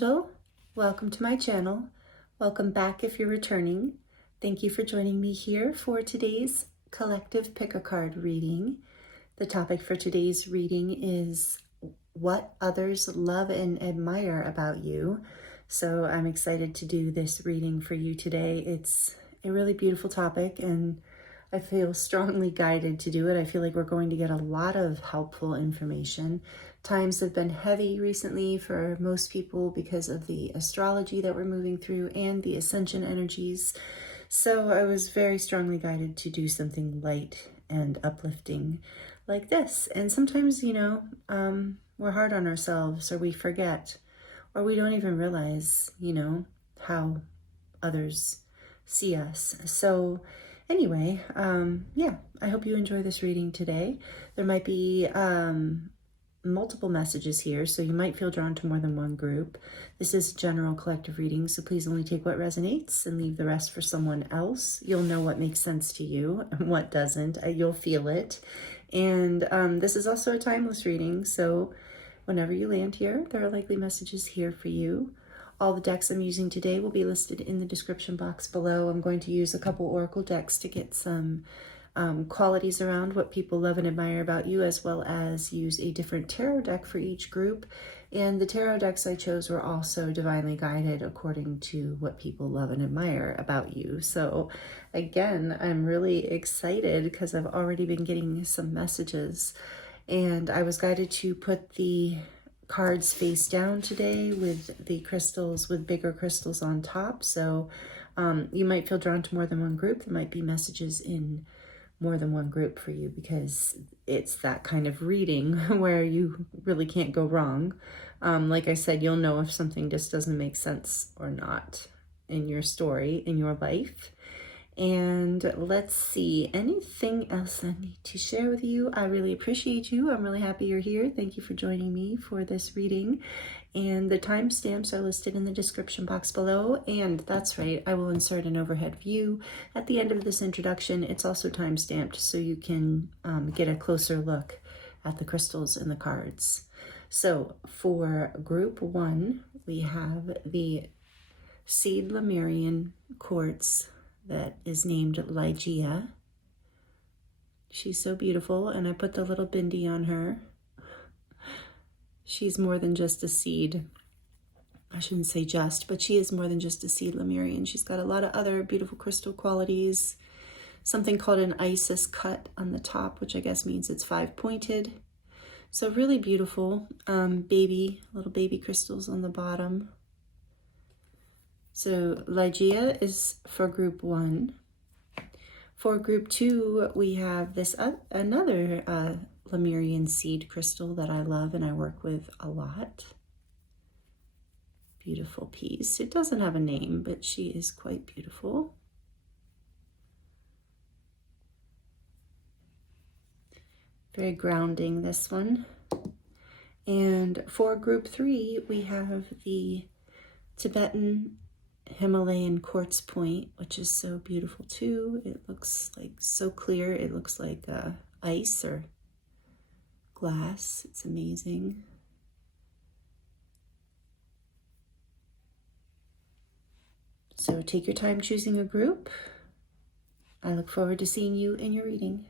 angel. Welcome to my channel. Welcome back if you're returning. Thank you for joining me here for today's collective pick-a-card reading. The topic for today's reading is what others love and admire about you. So I'm excited to do this reading for you today. It's a really beautiful topic and I feel strongly guided to do it. I feel like we're going to get a lot of helpful information. Times have been heavy recently for most people because of the astrology that we're moving through and the ascension energies. So I was very strongly guided to do something light and uplifting like this. And sometimes, we're hard on ourselves, or we forget, or we don't even realize, how others see us. So anyway, I hope you enjoy this reading today. There might be multiple messages here, so you might feel drawn to more than one group. This is general collective reading, so please only take what resonates and leave the rest for someone else. You'll know what makes sense to you and what doesn't. You'll feel it. And this is also a timeless reading, so whenever you land here, there are likely messages here for you. All the decks I'm using today will be listed in the description box below. I'm going to use a couple oracle decks to get some qualities around what people love and admire about you, as well as use a different tarot deck for each group. And the tarot decks I chose were also divinely guided according to what people love and admire about you. So again, I'm really excited because I've already been getting some messages, and I was guided to put the cards face down today with the crystals, with bigger crystals on top. So you might feel drawn to more than one group. There might be messages in more than one group for you because it's that kind of reading where you really can't go wrong. Like I said, you'll know if something just doesn't make sense or not in your story, in your life. And let's see, anything else I need to share with you? I really appreciate you. I'm really happy you're here. Thank you for joining me for this reading. And the timestamps are listed in the description box below. And that's right, I will insert an overhead view at the end of this introduction. It's also timestamped so you can get a closer look at the crystals and the cards. So for group one, we have the seed Lemurian quartz that is named Ligea. She's so beautiful, and I put the little bindi on her. She's more than just a seed. I shouldn't say just, but she is more than just a seed Lemurian. She's got a lot of other beautiful crystal qualities. Something called an Isis cut on the top, which I guess means it's 5-pointed. So really beautiful. Little baby crystals on the bottom. So Ligea is for group one. For group two, we have this another Lemurian seed crystal that I love and I work with a lot. Beautiful piece. It doesn't have a name, but she is quite beautiful. Very grounding, this one. And for group three, we have the Tibetan Himalayan quartz point, which is so beautiful too. It looks like so clear. It looks like ice or glass. It's amazing. So take your time choosing a group. I look forward to seeing you in your reading.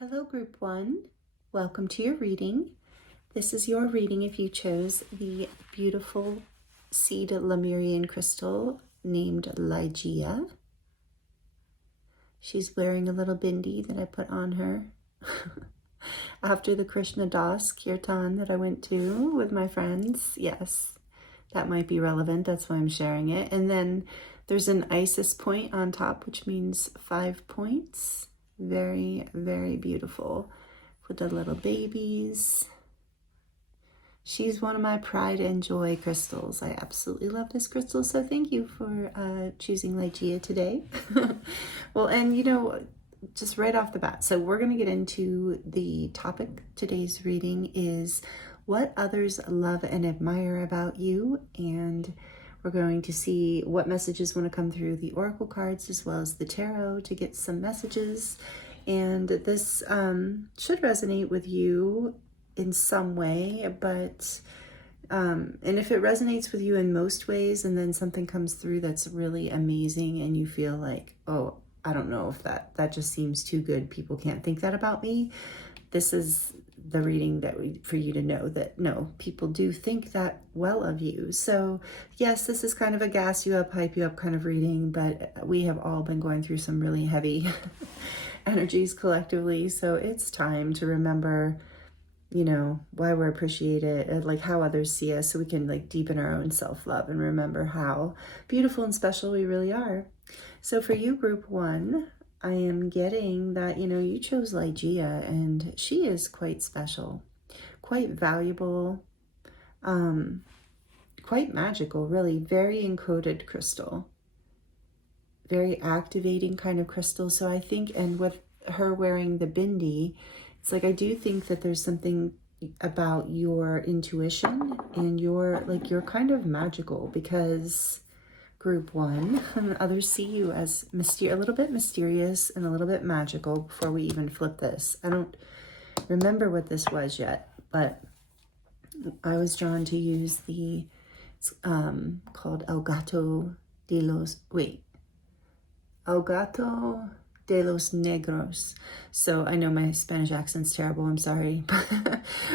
Hello, group one. Welcome to your reading. This is your reading if you chose the beautiful seed Lemurian crystal named Ligea. She's wearing a little bindi that I put on her after the Krishna Das Kirtan that I went to with my friends. Yes, that might be relevant. That's why I'm sharing it. And then there's an Isis point on top, which means 5 points. Very, very beautiful with the little babies. She's one of my pride and joy crystals. I absolutely love this crystal, so thank you for choosing Ligea today. Well, and just right off the bat, so we're going to get into the topic. Today's reading is what others love and admire about you, and We're going to see what messages want to come through the oracle cards as well as the tarot to get some messages. And this should resonate with you in some way, but and if it resonates with you in most ways and then something comes through that's really amazing and you feel like, oh, I don't know if that just seems too good, people can't think that about me, this is the reading that for you to know that no, people do think that well of you. So yes, this is kind of a gas you up, hype you up kind of reading, but we have all been going through some really heavy energies collectively, so it's time to remember, you know, why we're appreciated and like how others see us, so we can like deepen our own self-love and remember how beautiful and special we really are. So for you, group 1, I am getting that, you know, you chose Ligea, and she is quite special, quite valuable, quite magical, really, very encoded crystal, very activating kind of crystal. So I think, and with her wearing the bindi, it's like, I do think that there's something about your intuition and you're kind of magical, because group 1, others see you as a little bit mysterious and a little bit magical. Before we even flip this, I don't remember what this was yet, but I was drawn to use the, called El Gato de los Negros. So I know my Spanish accent's terrible, I'm sorry.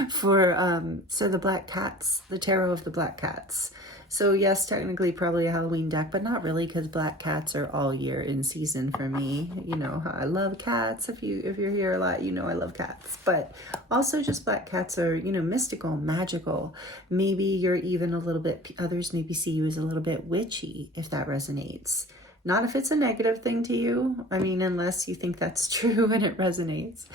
For, so the black cats, the tarot of the black cats. So yes, technically probably a Halloween deck, but not really, because black cats are all year in season for me. You know, I love cats. If you're here a lot, you know I love cats. But also just black cats are, you know, mystical, magical. Maybe you're even a little bit, others maybe see you as a little bit witchy, if that resonates. Not if it's a negative thing to you. I mean, unless you think that's true and it resonates.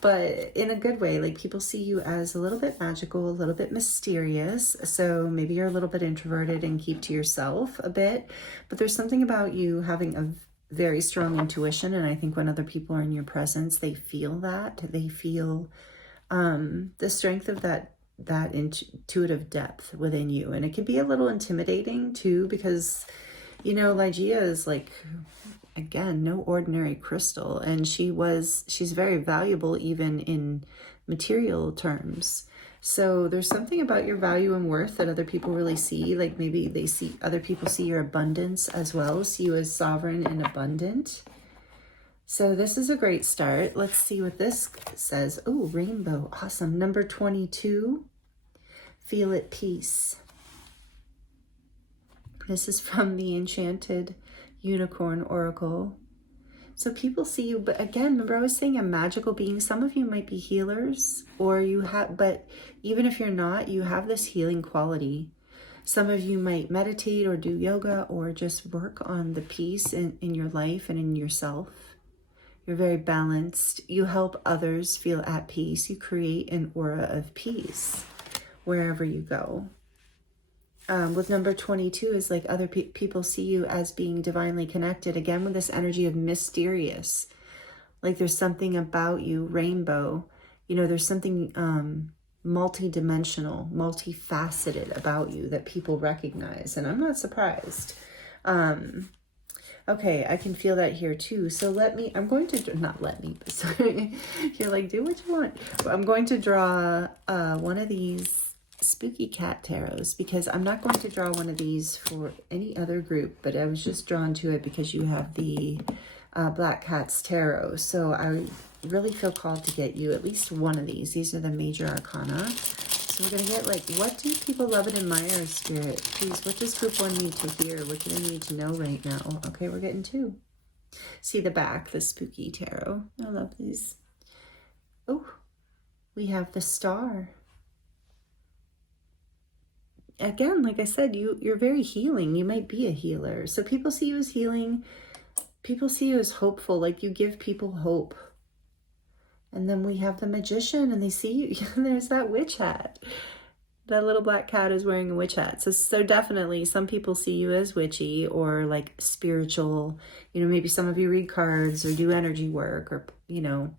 But in a good way, like people see you as a little bit magical, a little bit mysterious. So maybe you're a little bit introverted and keep to yourself a bit. But there's something about you having a very strong intuition. And I think when other people are in your presence, they feel that. They feel the strength of that intuitive depth within you. And it can be a little intimidating too, because you know, Ligea is like, again, no ordinary crystal. And she's very valuable even in material terms. So there's something about your value and worth that other people really see. Like maybe other people see your abundance as well, see you as sovereign and abundant. So this is a great start. Let's see what this says. Oh, rainbow. Awesome. Number 22, feel at peace. This is from the Enchanted Unicorn Oracle. So people see you, but again, remember I was saying a magical being. Some of you might be healers, or you have, but even if you're not, you have this healing quality. Some of you might meditate or do yoga or just work on the peace in your life and in yourself. You're very balanced. You help others feel at peace. You create an aura of peace wherever you go. With number 22 is like other people see you as being divinely connected. Again, with this energy of mysterious, like there's something about you, rainbow, you know, there's something multi-dimensional, multifaceted about you that people recognize. And I'm not surprised. Okay, I can feel that here too. So I'm going to, not let me, but sorry, you're like, do what you want. I'm going to draw one of these spooky cat tarots, because I'm not going to draw one of these for any other group, but I was just drawn to it because you have the Black Cats Tarot. So I really feel called to get you at least one of these. These are the major arcana. So we're going to get like, what do people love and admire, Spirit? Please, what does group 1 need to hear? What do they need to know right now? Okay, we're getting 2. See the back, the spooky tarot. I love these. Oh, we have the Star. Again, like I said, you're very healing. You might be a healer. So people see you as healing. People see you as hopeful, like you give people hope. And then we have the Magician, and they see you. There's that witch hat. That little black cat is wearing a witch hat. So definitely some people see you as witchy or like spiritual. You know, maybe some of you read cards or do energy work, or, you know,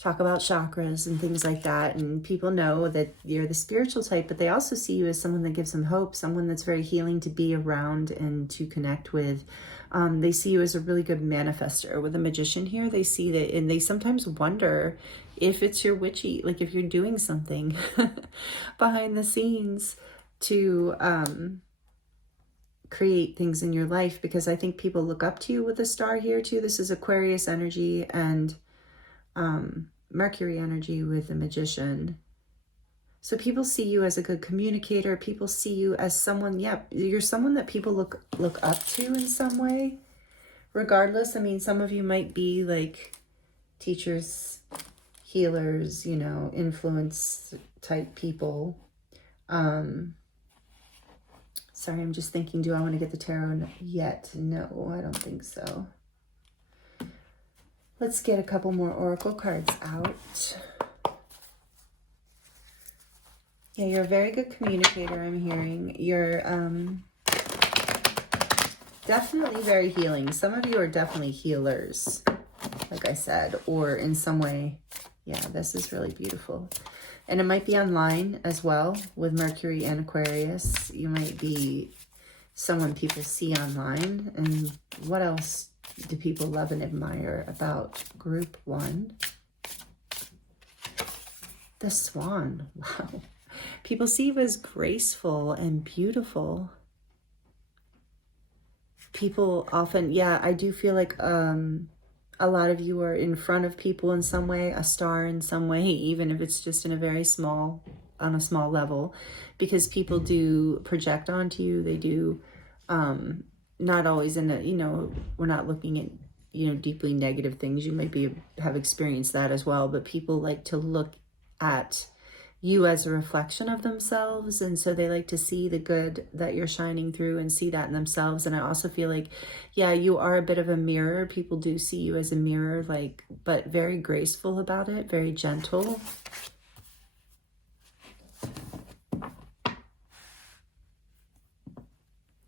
talk about chakras and things like that. And people know that you're the spiritual type, but they also see you as someone that gives them hope, someone that's very healing to be around and to connect with. They see you as a really good manifester. With a magician here, they see that, and they sometimes wonder if it's your witchy, like if you're doing something behind the scenes to create things in your life, because I think people look up to you with the star here too. This is Aquarius energy and Mercury energy with the magician. So people see you as a good communicator. People see you as someone, yeah, you're someone that people look up to in some way. Regardless, I mean, some of you might be like teachers, healers, you know, influence type people. Sorry, I'm just thinking, do I want to get the tarot yet? No, I don't think so. Let's get a couple more oracle cards out. Yeah, you're a very good communicator, I'm hearing. You're definitely very healing. Some of you are definitely healers, like I said, or in some way. Yeah, this is really beautiful. And it might be online as well with Mercury and Aquarius. You might be someone people see online. And what else do people love and admire about group 1? The swan. Wow. People see you as graceful and beautiful. People often, yeah, I do feel like a lot of you are in front of people in some way, a star in some way, even if it's just in a very small, on a small level, because people do project onto you. They do, not always in a, you know, we're not looking at, you know, deeply negative things. You might have experienced that as well, but people like to look at you as a reflection of themselves, and so they like to see the good that you're shining through and see that in themselves. And I also feel like, yeah, you are a bit of a mirror. People do see you as a mirror, like, but very graceful about it, very gentle.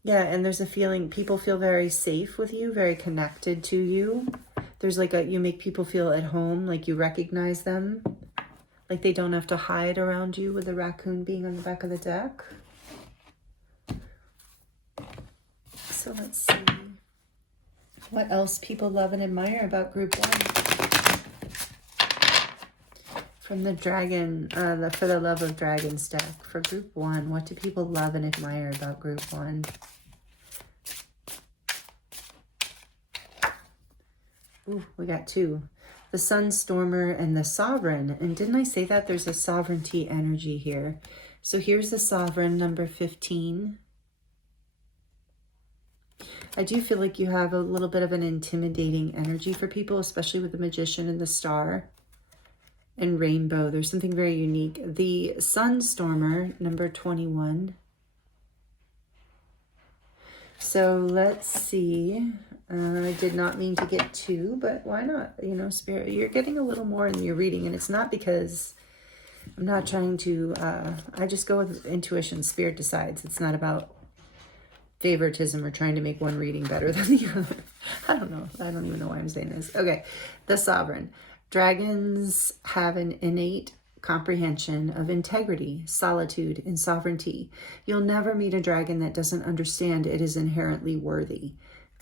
Yeah, and there's a feeling people feel very safe with you, very connected to you. There's like you make people feel at home, like you recognize them. Like they don't have to hide around you, with the raccoon being on the back of the deck. So let's see what else people love and admire about group 1. From the dragon, For the Love of Dragons deck. For group 1, what do people love and admire about group 1? Ooh, we got 2. The Sunstormer and the Sovereign. And didn't I say that? There's a sovereignty energy here. So here's the Sovereign, number 15. I do feel like you have a little bit of an intimidating energy for people, especially with the Magician and the Star and Rainbow. There's something very unique. The Sunstormer, number 21. So let's see. I did not mean to get 2, but why not? You know, Spirit, you're getting a little more in your reading, and it's not because I'm not trying to, I just go with intuition. Spirit decides. It's not about favoritism or trying to make one reading better than the other. I don't know. I don't even know why I'm saying this. Okay, the Sovereign. Dragons have an innate comprehension of integrity, solitude, and sovereignty. You'll never meet a dragon that doesn't understand it is inherently worthy.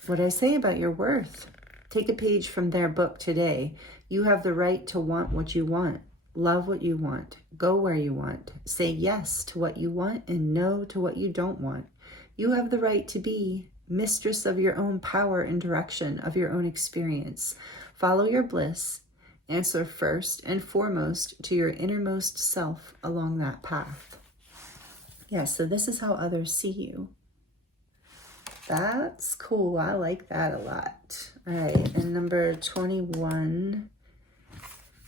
What I say about your worth. Take a page from their book today. You have the right to want what you want, love what you want, go where you want, say yes to what you want and no to what you don't want. You have the right to be mistress of your own power and direction of your own experience. Follow your bliss. Answer first and foremost to your innermost self along that path. Yeah, so this is how others see you. That's cool. I like that a lot. All right, and number 21.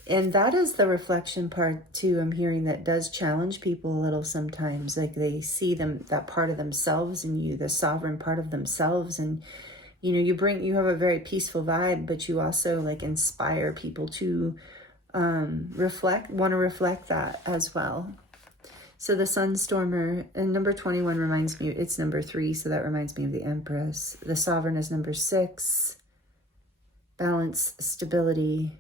And that is the reflection part too. I'm hearing that does challenge people a little sometimes. Like they see them, that part of themselves in you, the sovereign part of themselves. And you know, you have a very peaceful vibe, but you also like inspire people to want to reflect that as well. So the Sunstormer, and number 21 reminds me, it's number 3, so that reminds me of the Empress. The Sovereign is number 6. Balance, stability.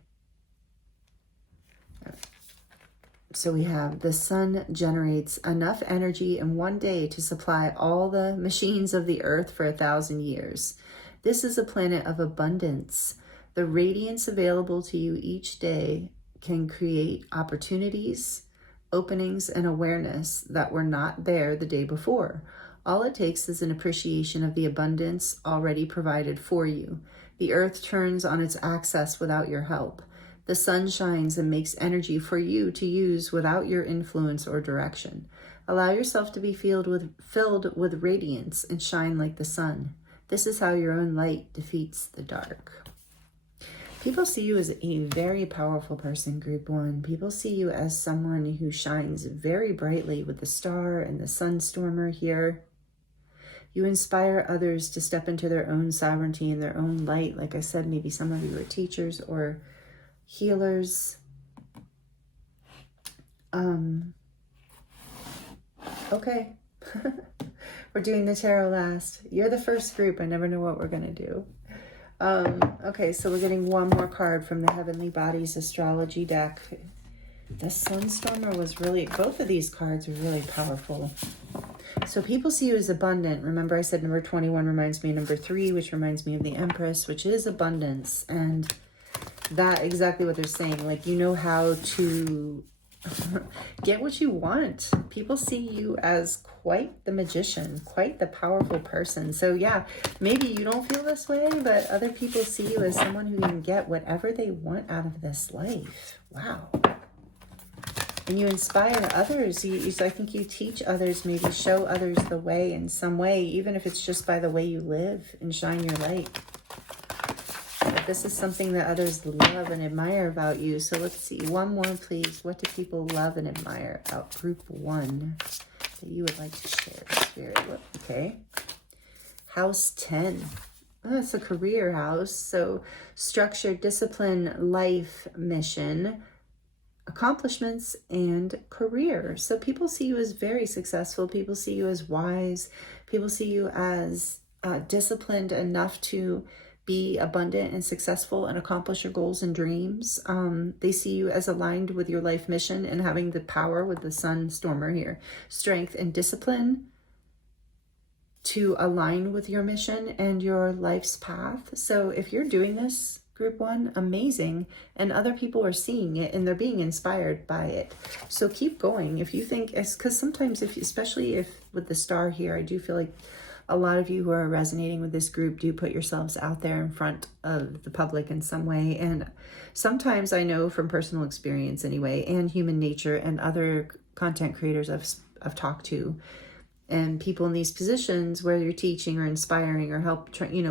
So we have the sun generates enough energy in one day to supply all the machines of the earth for 1,000 years. This is a planet of abundance. The radiance available to you each day can create opportunities, openings, and awareness that were not there the day before. All it takes is an appreciation of the abundance already provided for you. The earth turns on its axis without your help. The sun shines and makes energy for you to use without your influence or direction. Allow yourself to be filled with radiance and shine like the sun. This is how your own light defeats the dark. People see you as a very powerful person, Group 1. People see you as someone who shines very brightly with the star and the sunstormer here. You inspire others to step into their own sovereignty and their own light. Like I said, maybe some of you are teachers or healers. Okay. We're doing the tarot last. You're the first group. I never know what we're going to do. Okay, so we're getting one more card from the Heavenly Bodies Astrology deck. The Sunstormer was really, both of these cards are really powerful. So people see you as abundant. Remember I said number 21 reminds me of number 3, which reminds me of the Empress, which is abundance. And that exactly what they're saying. Like, you know how to get what you want. People see you as quite the magician, quite the powerful person. So yeah, maybe you don't feel this way, but other people see you as someone who can get whatever they want out of this life. Wow. And you inspire others. I think you teach others, maybe show others the way in some way, even if it's just by the way you live and shine your light. But this is something that others love and admire about you. So let's see. One more, please. What do people love and admire about Group 1 that you would like to share, Spirit? Okay. House 10. Oh, it's a career house. So structure, discipline, life, mission, accomplishments, and career. So people see you as very successful. People see you as wise. People see you as disciplined enough to be abundant and successful and accomplish your goals and dreams. They see you as aligned with your life mission and having the power with the sun stormer here. Strength and discipline to align with your mission and your life's path. So if you're doing this, Group 1, amazing. And other people are seeing it and they're being inspired by it. So keep going. If you think, because sometimes, especially if with the star here, I do feel like a lot of you who are resonating with this group do put yourselves out there in front of the public in some way. And sometimes I know from personal experience anyway, and human nature and other content creators I've talked to, and people in these positions where you're teaching or inspiring or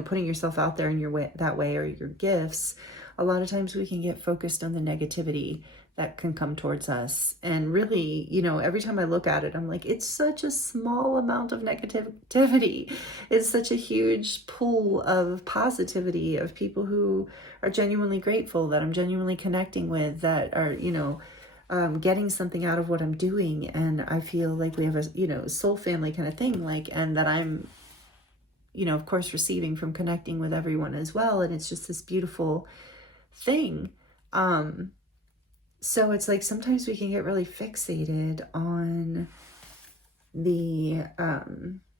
putting yourself out there in your way, that way, or your gifts, a lot of times we can get focused on the negativity that can come towards us. And really, every time I look at it, I'm like, it's such a small amount of negativity. It's such a huge pool of positivity of people who are genuinely grateful, that I'm genuinely connecting with, that are, getting something out of what I'm doing. And I feel like we have a, soul family kind of thing, and that I'm, of course, receiving from connecting with everyone as well. And it's just this beautiful thing. So it's like sometimes we can get really fixated on the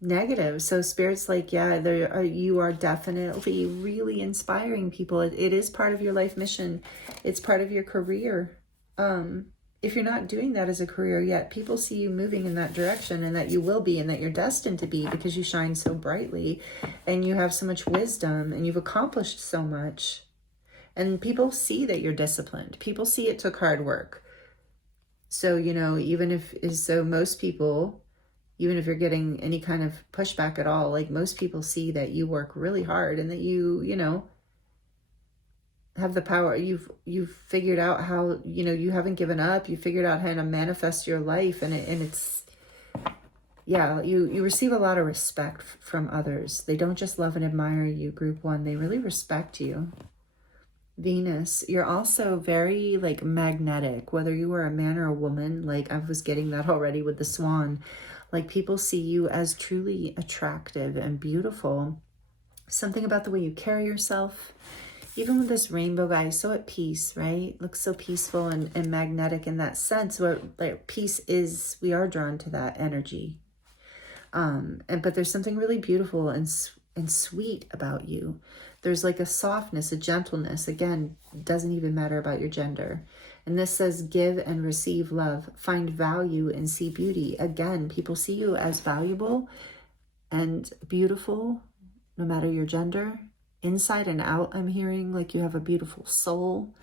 negative. So Spirit's like, yeah, you are definitely really inspiring people. It is part of your life mission. It's part of your career. If you're not doing that as a career yet, people see you moving in that direction, and that you will be, and that you're destined to be, because you shine so brightly and you have so much wisdom and you've accomplished so much. And people see that you're disciplined. People see it took hard work. So, most people, even if you're getting any kind of pushback at all, like most people see that you work really hard and that you have the power. You've figured out how, you haven't given up. You figured out how to manifest your life, and it's, yeah, you receive a lot of respect from others. They don't just love and admire you, Group 1. They really respect you. Venus, you're also very magnetic, whether you are a man or a woman. I was getting that already with the swan. People see you as truly attractive and beautiful. Something about the way you carry yourself even with this rainbow guy, so at peace, right? Looks so peaceful and magnetic in that sense. What like peace is, we are drawn to that energy. But there's something really beautiful and sweet about you. There's like a softness, a gentleness. Again, doesn't even matter about your gender. And this says, give and receive love, find value and see beauty. Again, people see you as valuable and beautiful, no matter your gender. Inside and out, I'm hearing like you have a beautiful soul.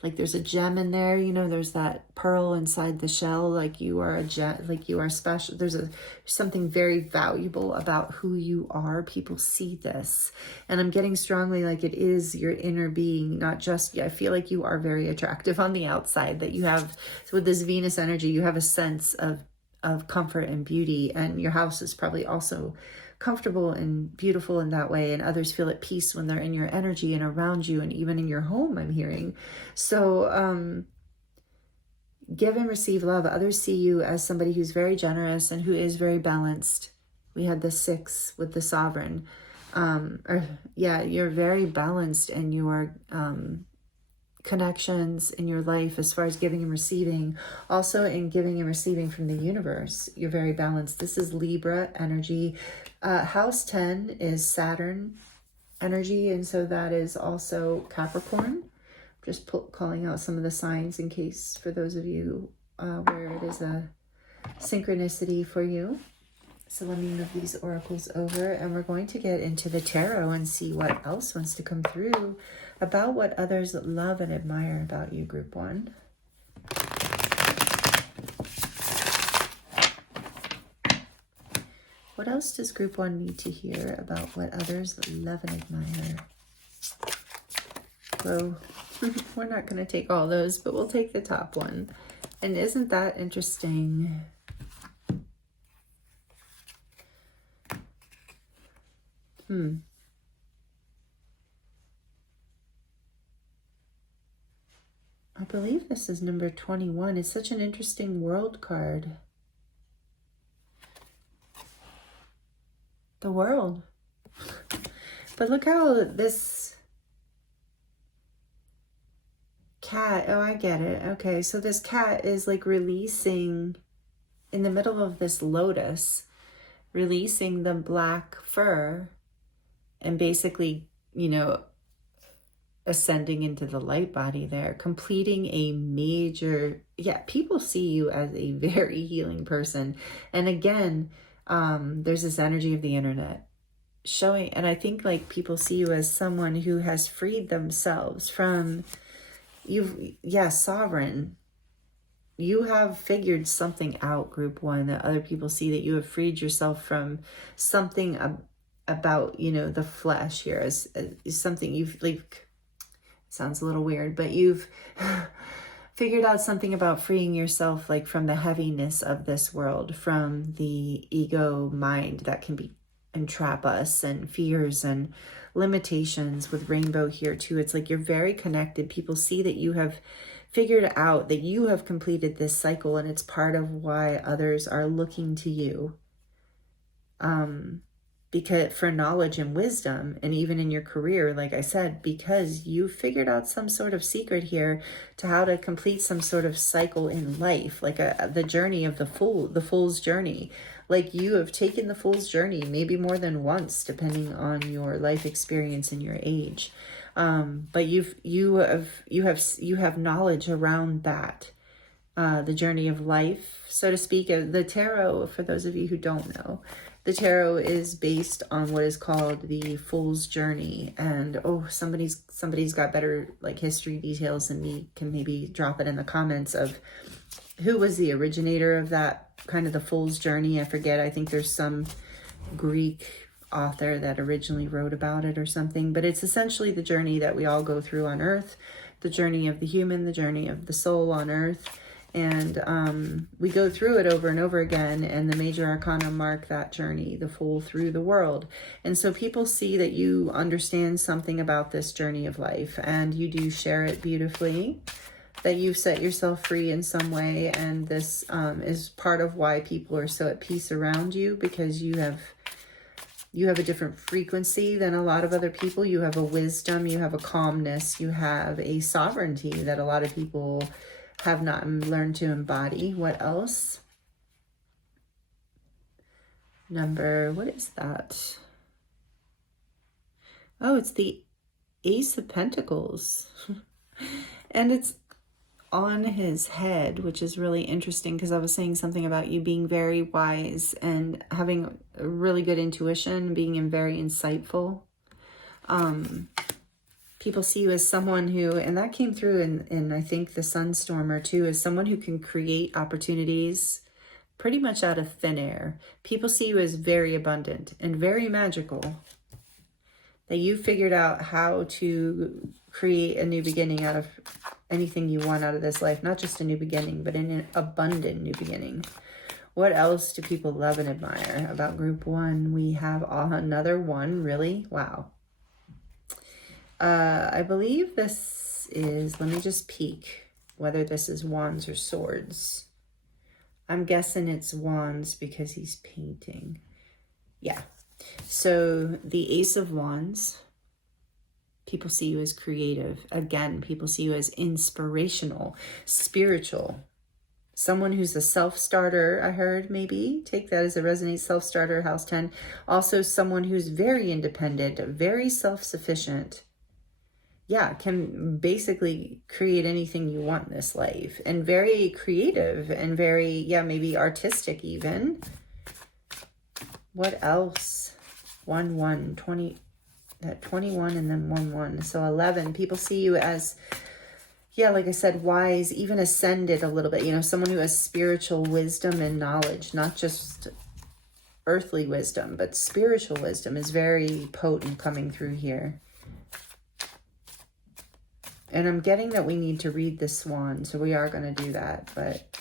Like there's a gem in there, you know, there's that pearl inside the shell, like you are a gem, like you are special. There's something very valuable about who you are. People see this. And I'm getting strongly like it is your inner being, not just, I feel like you are very attractive on the outside, that you have, so with this Venus energy, you have a sense of comfort and beauty. And your house is probably also comfortable and beautiful in that way, and others feel at peace when they're in your energy and around you, and even in your home, I'm hearing. So give and receive love. Others see you as somebody who's very generous and who is very balanced. We had the 6 with the sovereign. You're very balanced in your connections in your life as far as giving and receiving. Also in giving and receiving from the universe, you're very balanced. This is Libra energy. House 10 is Saturn energy, and so that is also Capricorn. Just calling out some of the signs in case for those of you where it is a synchronicity for you. So let me move these oracles over, and we're going to get into the tarot and see what else wants to come through about what others love and admire about you, Group 1. What else does Group 1 need to hear about what others love and admire? Well, we're not going to take all those, but we'll take the top one. And isn't that interesting? I believe this is number 21. It's such an interesting world card. The world. But look how this cat, oh, I get it. Okay, so this cat is like releasing in the middle of this lotus, releasing the black fur and basically, you know, ascending into the light body there, completing a major, people see you as a very healing person. And again, there's this energy of the internet showing, and I think like people see you as someone who has freed themselves from sovereign. You have figured something out, Group 1, that other people see, that you have freed yourself from something about, you know, the flesh here is something you've like, sounds a little weird, but you've figured out something about freeing yourself like from the heaviness of this world, from the ego mind that can entrap us, and fears and limitations. With rainbow here too, it's like you're very connected. People see that you have figured out that you have completed this cycle, and it's part of why others are looking to you because for knowledge and wisdom, and even in your career, like I said, because you figured out some sort of secret here to how to complete some sort of cycle in life, like the journey of the fool's journey. Like you have taken the fool's journey maybe more than once, depending on your life experience and your age. But you have knowledge around that, the journey of life, so to speak. The tarot, for those of you who don't know, the tarot is based on what is called the Fool's Journey. And somebody's got better like history details than me, can maybe drop it in the comments of who was the originator of that kind of the Fool's Journey. I forget. I think there's some Greek author that originally wrote about it or something, but it's essentially the journey that we all go through on earth, the journey of the human, the journey of the soul on earth. And we go through it over and over again, and the major arcana mark that journey, the Fool through the world. And so people see that you understand something about this journey of life, and you do share it beautifully, that you've set yourself free in some way. And this is part of why people are so at peace around you, because you you have a different frequency than a lot of other people. You have a wisdom, you have a calmness, you have a sovereignty that a lot of people have not learned to embody. What else? What is that? Oh, it's the Ace of Pentacles. And it's on his head, which is really interesting because I was saying something about you being very wise and having a really good intuition, being very insightful. People see you as someone who, and that came through in I think the Sunstormer too, as someone who can create opportunities pretty much out of thin air. People see you as very abundant and very magical. That you figured out how to create a new beginning out of anything you want out of this life. Not just a new beginning, but an abundant new beginning. What else do people love and admire about group 1? We have another one, really? Wow. I believe this is, let me just peek whether this is wands or swords. I'm guessing it's wands because he's painting. Yeah. So the Ace of Wands, people see you as creative. Again, people see you as inspirational, spiritual. Someone who's a self-starter, I heard, maybe. Take that as a resonate, self-starter, house 10. Also someone who's very independent, very self-sufficient. Yeah, can basically create anything you want in this life. And very creative and very, yeah, maybe artistic even. What else? 1, 1, 20, that 21 and then 1, 1. So 11, people see you as, yeah, like I said, wise, even ascended a little bit. You know, someone who has spiritual wisdom and knowledge, not just earthly wisdom, but spiritual wisdom is very potent coming through here. And I'm getting that we need to read the swan, so we are going to do that. But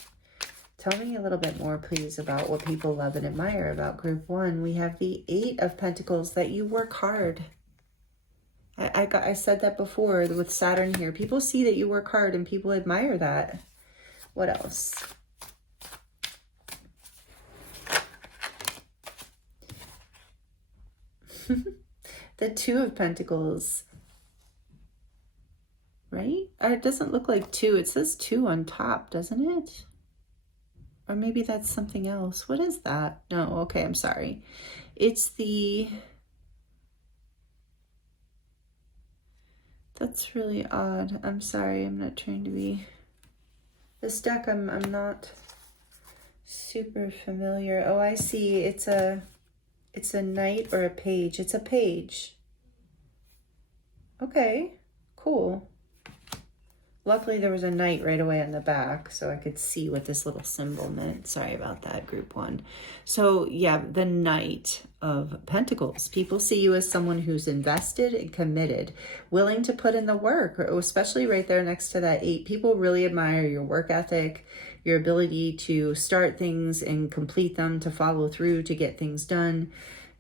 tell me a little bit more, please, about what people love and admire about group 1. We have the 8 of Pentacles, that you work hard. I said that before with Saturn here. People see that you work hard and people admire that. What else? The 2 of Pentacles. Right? It doesn't look like 2. It says 2 on top, doesn't it? Or maybe that's something else. What is that? No, okay, I'm sorry. It's the... That's really odd. I'm sorry, I'm not trying to be... This deck, I'm not super familiar. Oh, I see. It's a knight or a page. It's a page. Okay, cool. Luckily, there was a knight right away on the back, so I could see what this little symbol meant. Sorry about that, group 1. So, yeah, the Knight of Pentacles. People see you as someone who's invested and committed, willing to put in the work, especially right there next to that 8. People really admire your work ethic, your ability to start things and complete them, to follow through, to get things done,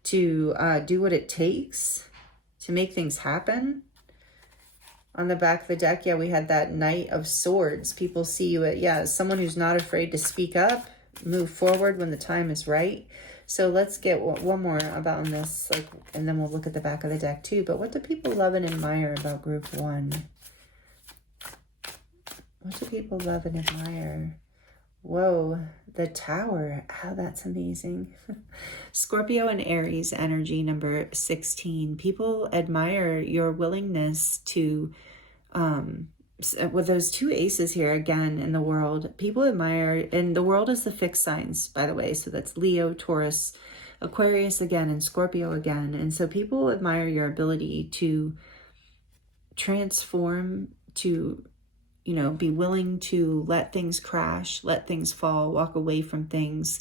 to do what it takes to make things happen. On the back of the deck, yeah, we had that Knight of Swords. People see you as someone who's not afraid to speak up, move forward when the time is right. So let's get one more about this, and then we'll look at the back of the deck too. But what do people love and admire about group 1? What do people love and admire? Whoa, the Tower. Oh, that's amazing. Scorpio and Aries energy, number 16. People admire your willingness to, with those 2 aces here again in the world, people admire, and the world is the fixed signs, by the way. So that's Leo, Taurus, Aquarius again, and Scorpio again. And so people admire your ability to transform, to be willing to let things crash, let things fall, walk away from things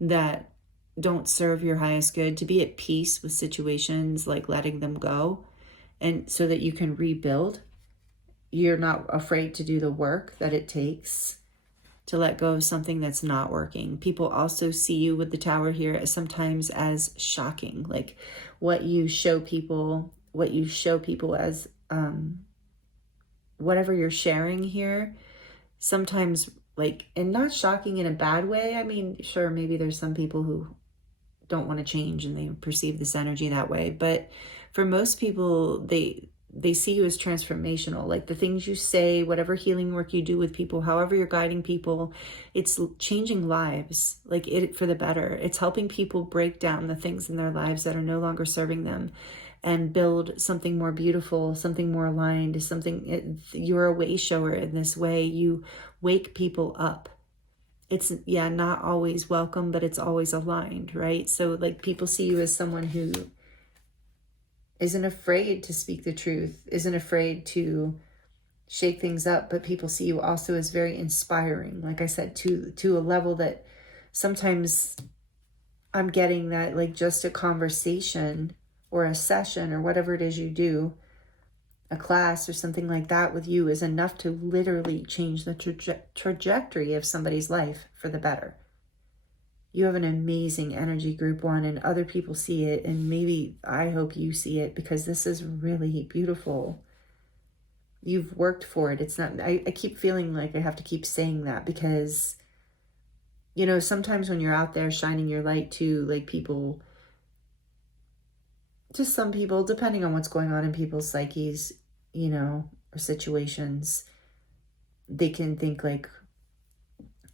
that don't serve your highest good, to be at peace with situations, like letting them go, and so that you can rebuild. You're not afraid to do the work that it takes to let go of something that's not working. People also see you with the Tower here as sometimes as shocking, like what you show people as, whatever you're sharing here, sometimes and not shocking in a bad way. I mean, sure, maybe there's some people who don't want to change and they perceive this energy that way. But for most people, they see you as transformational. Like the things you say, whatever healing work you do with people, however you're guiding people, it's changing lives, like it for the better. It's helping people break down the things in their lives that are no longer serving them and build something more beautiful, something more aligned, you're a way shower in this way. You wake people up. It's, yeah, not always welcome, but it's always aligned, right? So like people see you as someone who isn't afraid to speak the truth, isn't afraid to shake things up, but people see you also as very inspiring. Like I said, to a level that sometimes I'm getting that like just a conversation or a session or whatever it is you do, a class or something like that with you is enough to literally change the trajectory of somebody's life for the better. You have an amazing energy, group 1, and other people see it, and maybe I hope you see it, because this is really beautiful. You've worked for it. It's not, I keep feeling like I have to keep saying that, because, you know, sometimes when you're out there shining your light to like people, to some people, depending on what's going on in people's psyches, you know, or situations, they can think like,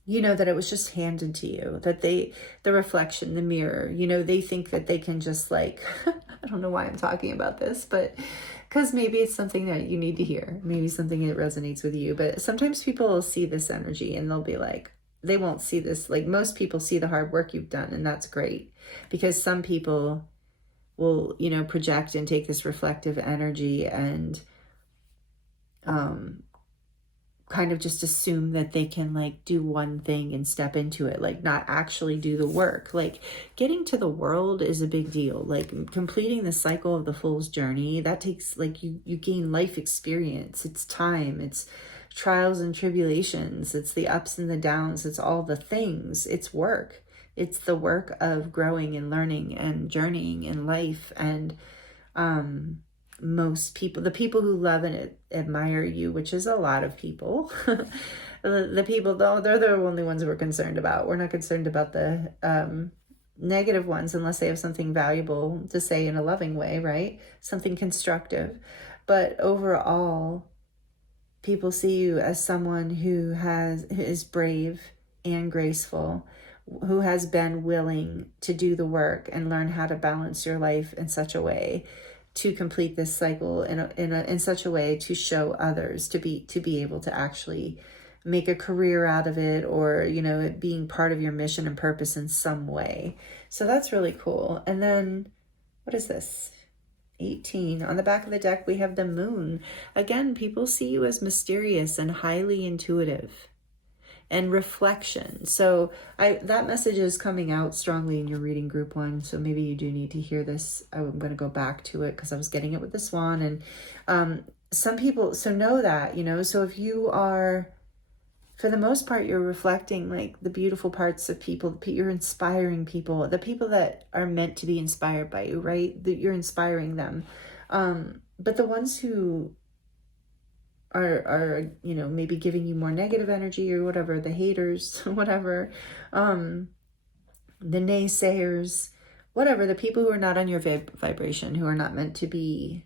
you know, that it was just handed to you, that the reflection, the mirror, you know, they think that they can just like, I don't know why I'm talking about this, but because maybe it's something that you need to hear, maybe something that resonates with you. But sometimes people will see this energy and they'll be like, they won't see this. Like most people see the hard work you've done, and that's great, because some people will, you know, project and take this reflective energy and kind of just assume that they can like do one thing and step into it, like not actually do the work. Like getting to the world is a big deal. Like completing the cycle of the fool's journey, that takes like you gain life experience. It's time, it's trials and tribulations, it's the ups and the downs, it's all the things. It's work. It's the work of growing and learning and journeying in life. And most people, the people who love and admire you, which is a lot of people, the people, though, they're the only ones we're concerned about. We're not concerned about the negative ones, unless they have something valuable to say in a loving way, right? Something constructive. But overall, people see you as someone who is brave and graceful, who has been willing to do the work and learn how to balance your life in such a way to complete this cycle in such a way to show others, to be able to actually make a career out of it, or, you know, it being part of your mission and purpose in some way. So that's really cool. And then what is this? 18. On the back of the deck, we have the moon. Again, people see you as mysterious and highly intuitive and reflection. So that message is coming out strongly in your reading, group 1. So maybe you do need to hear this. I'm going to go back to it because I was getting it with the swan. And some people, so know that, you know, so if you are, for the most part, you're reflecting like the beautiful parts of people, you're inspiring people, the people that are meant to be inspired by you, right? That you're inspiring them. But the ones who are, you know, maybe giving you more negative energy or whatever, the haters, whatever, the naysayers, whatever, the people who are not on your vibration, who are not meant to be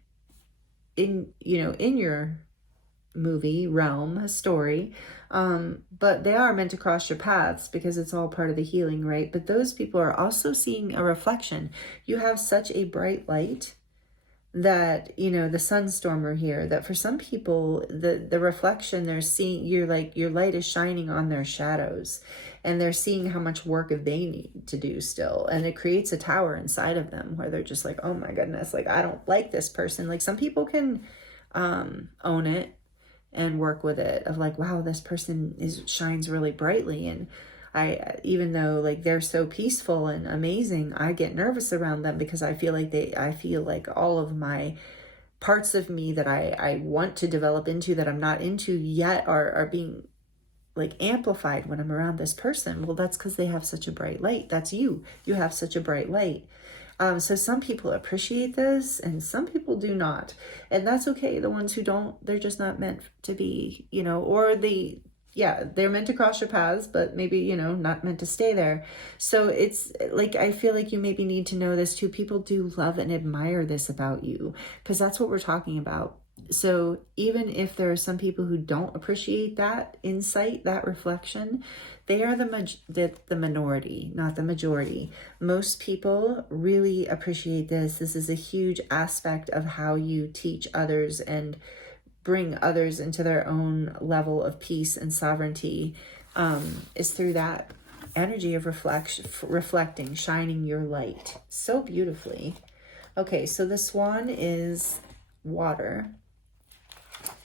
in, you know, in your movie realm, story, but they are meant to cross your paths because it's all part of the healing, right? But those people are also seeing a reflection. You have such a bright light that, you know, the sunstormer here, that for some people, the reflection they're seeing, you're like, your light is shining on their shadows, and they're seeing how much work they need to do still. And it creates a tower inside of them where they're just like, oh my goodness, like, I don't like this person. Like some people can own it and work with it, of like, wow, this person shines really brightly. And even though like they're so peaceful and amazing, I get nervous around them because I feel like all of my parts of me that I want to develop into, that I'm not into yet, are being like amplified when I'm around this person. Well, that's because they have such a bright light. That's you. You have such a bright light. So some people appreciate this and some people do not. And that's okay. The ones who don't, they're just not meant to be, you know, or yeah, they're meant to cross your paths, but maybe, you know, not meant to stay there. So it's like, I feel like you maybe need to know this too. People do love and admire this about you, because that's what we're talking about. So even if there are some people who don't appreciate that insight, that reflection, they are the minority, not the majority. Most people really appreciate this. This is a huge aspect of how you teach others and bring others into their own level of peace and sovereignty, is through that energy of reflecting, shining your light so beautifully. Okay, so the swan is water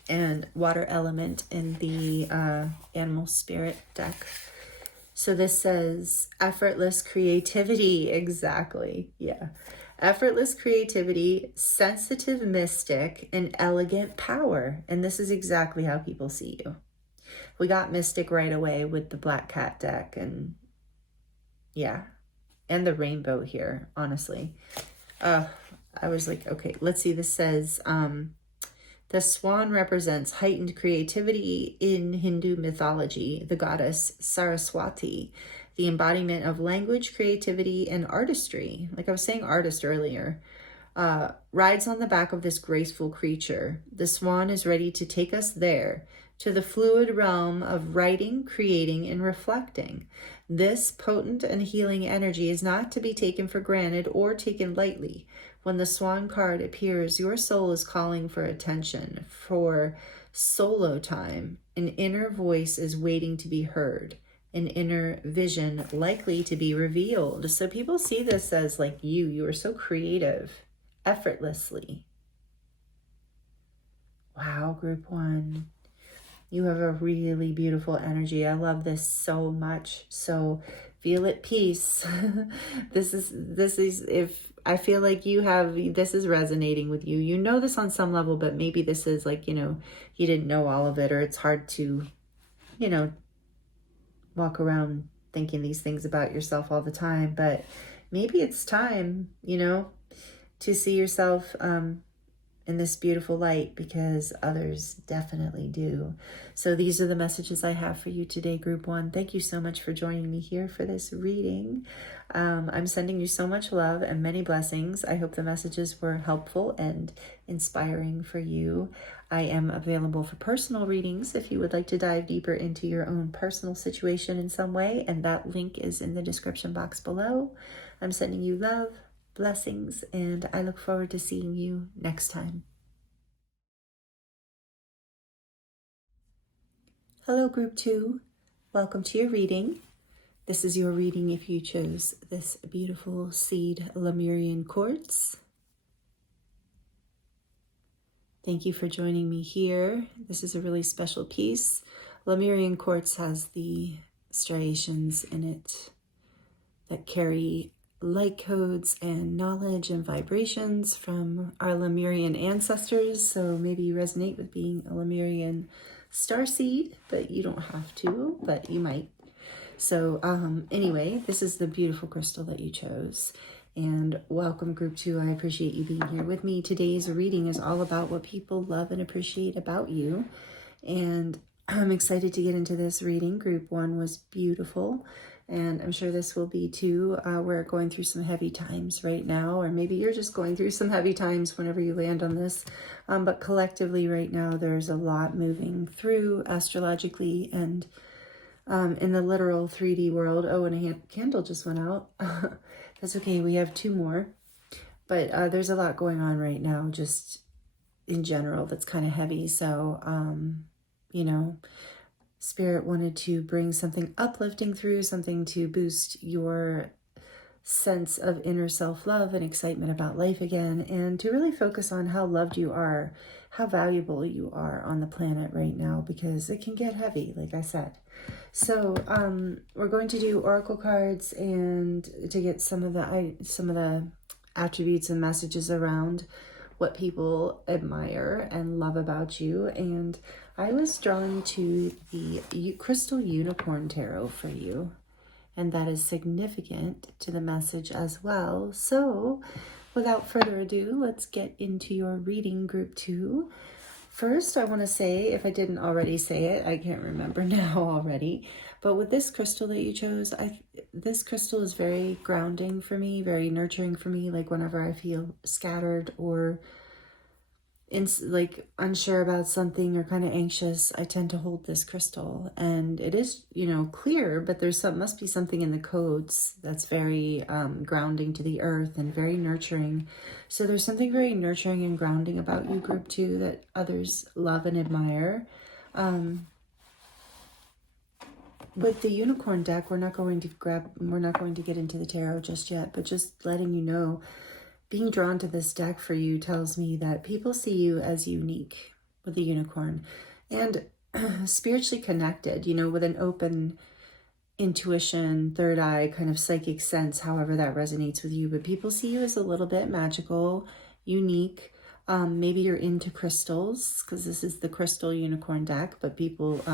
and water element in the animal spirit deck. So this says effortless creativity. Exactly. Yeah. Effortless creativity, sensitive mystic, and elegant power. And this is exactly how people see you. We got mystic right away with the black cat deck, and yeah, and the rainbow here, honestly. I was like, okay, let's see. This says, the swan represents heightened creativity in Hindu mythology, the goddess Saraswati, the embodiment of language, creativity, and artistry. Like I was saying artist earlier. Rides on the back of this graceful creature. The swan is ready to take us there, to the fluid realm of writing, creating, and reflecting. This potent and healing energy is not to be taken for granted or taken lightly. When the swan card appears, your soul is calling for attention, for solo time. An inner voice is waiting to be heard, an inner vision likely to be revealed. So people see this as like you are so creative, effortlessly. Wow, group one. You have a really beautiful energy. I love this so much. So feel at peace. This is if I feel like this is resonating with you. You know this on some level, but maybe this is like, you know, you didn't know all of it, or it's hard to, you know, walk around thinking these things about yourself all the time. But maybe it's time, you know, to see yourself in this beautiful light, because others definitely do. So these are the messages I have for you today, group one. Thank you so much for joining me here for this reading. I'm sending you so much love and many blessings. I hope the messages were helpful and inspiring for you. I am available for personal readings if you would like to dive deeper into your own personal situation in some way, and that link is in the description box below. I'm sending you love, blessings, and I look forward to seeing you next time. Hello, group two. Welcome to your reading. This is your reading if you chose this beautiful seed Lemurian quartz. Thank you for joining me here. This is a really special piece. Lemurian quartz has the striations in it that carry light codes and knowledge and vibrations from our Lemurian ancestors. So maybe you resonate with being a Lemurian starseed, but you don't have to, but you might. So anyway, this is the beautiful crystal that you chose. And welcome, group two. I appreciate you being here with me. Today's reading is all about what people love and appreciate about you. And I'm excited to get into this reading. Group one was beautiful, and I'm sure this will be too. We're going through some heavy times right now, or maybe you're just going through some heavy times whenever you land on this. But collectively right now, there's a lot moving through astrologically and in the literal 3D world. Oh, and a candle just went out. That's okay. We have two more. But there's a lot going on right now, just in general, that's kind of heavy. So, you know, Spirit wanted to bring something uplifting through, something to boost your sense of inner self-love and excitement about life again, and to really focus on how loved you are, how valuable you are on the planet right now, because it can get heavy, like I said. So we're going to do oracle cards and to get some of the attributes and messages around what people admire and love about you. And I was drawn to the Crystal Unicorn Tarot for you, and that is significant to the message as well. So without further ado, let's get into your reading, group two. First, I want to say, if I didn't already say it, I can't remember now already, but with this crystal that you chose, this crystal is very grounding for me, very nurturing for me. Like whenever I feel scattered or like unsure about something or kind of anxious, I tend to hold this crystal, and it is, clear, but must be something in the codes that's very grounding to the earth and very nurturing. So there's something very nurturing and grounding about you, group 2, that others love and admire. With the unicorn deck, we're not going to get into the tarot just yet, but just letting you know, being drawn to this deck for you tells me that people see you as unique with the unicorn and spiritually connected, with an open intuition, third eye, kind of psychic sense, however that resonates with you. But people see you as a little bit magical, unique. Maybe you're into crystals because this is the crystal unicorn deck, but people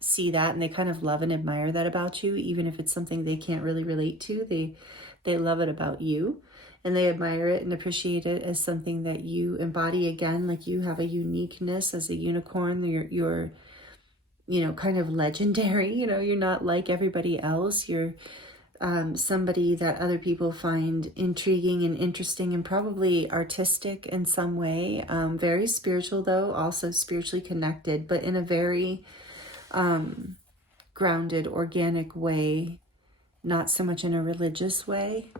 see that and they kind of love and admire that about you, even if it's something they can't really relate to. They love it about you. And they admire it and appreciate it as something that you embody. Again, like you have a uniqueness as a unicorn. You're kind of legendary. You're not like everybody else. You're somebody that other people find intriguing and interesting and probably artistic in some way. Very spiritual, though, also spiritually connected, but in a very grounded, organic way, not so much in a religious way.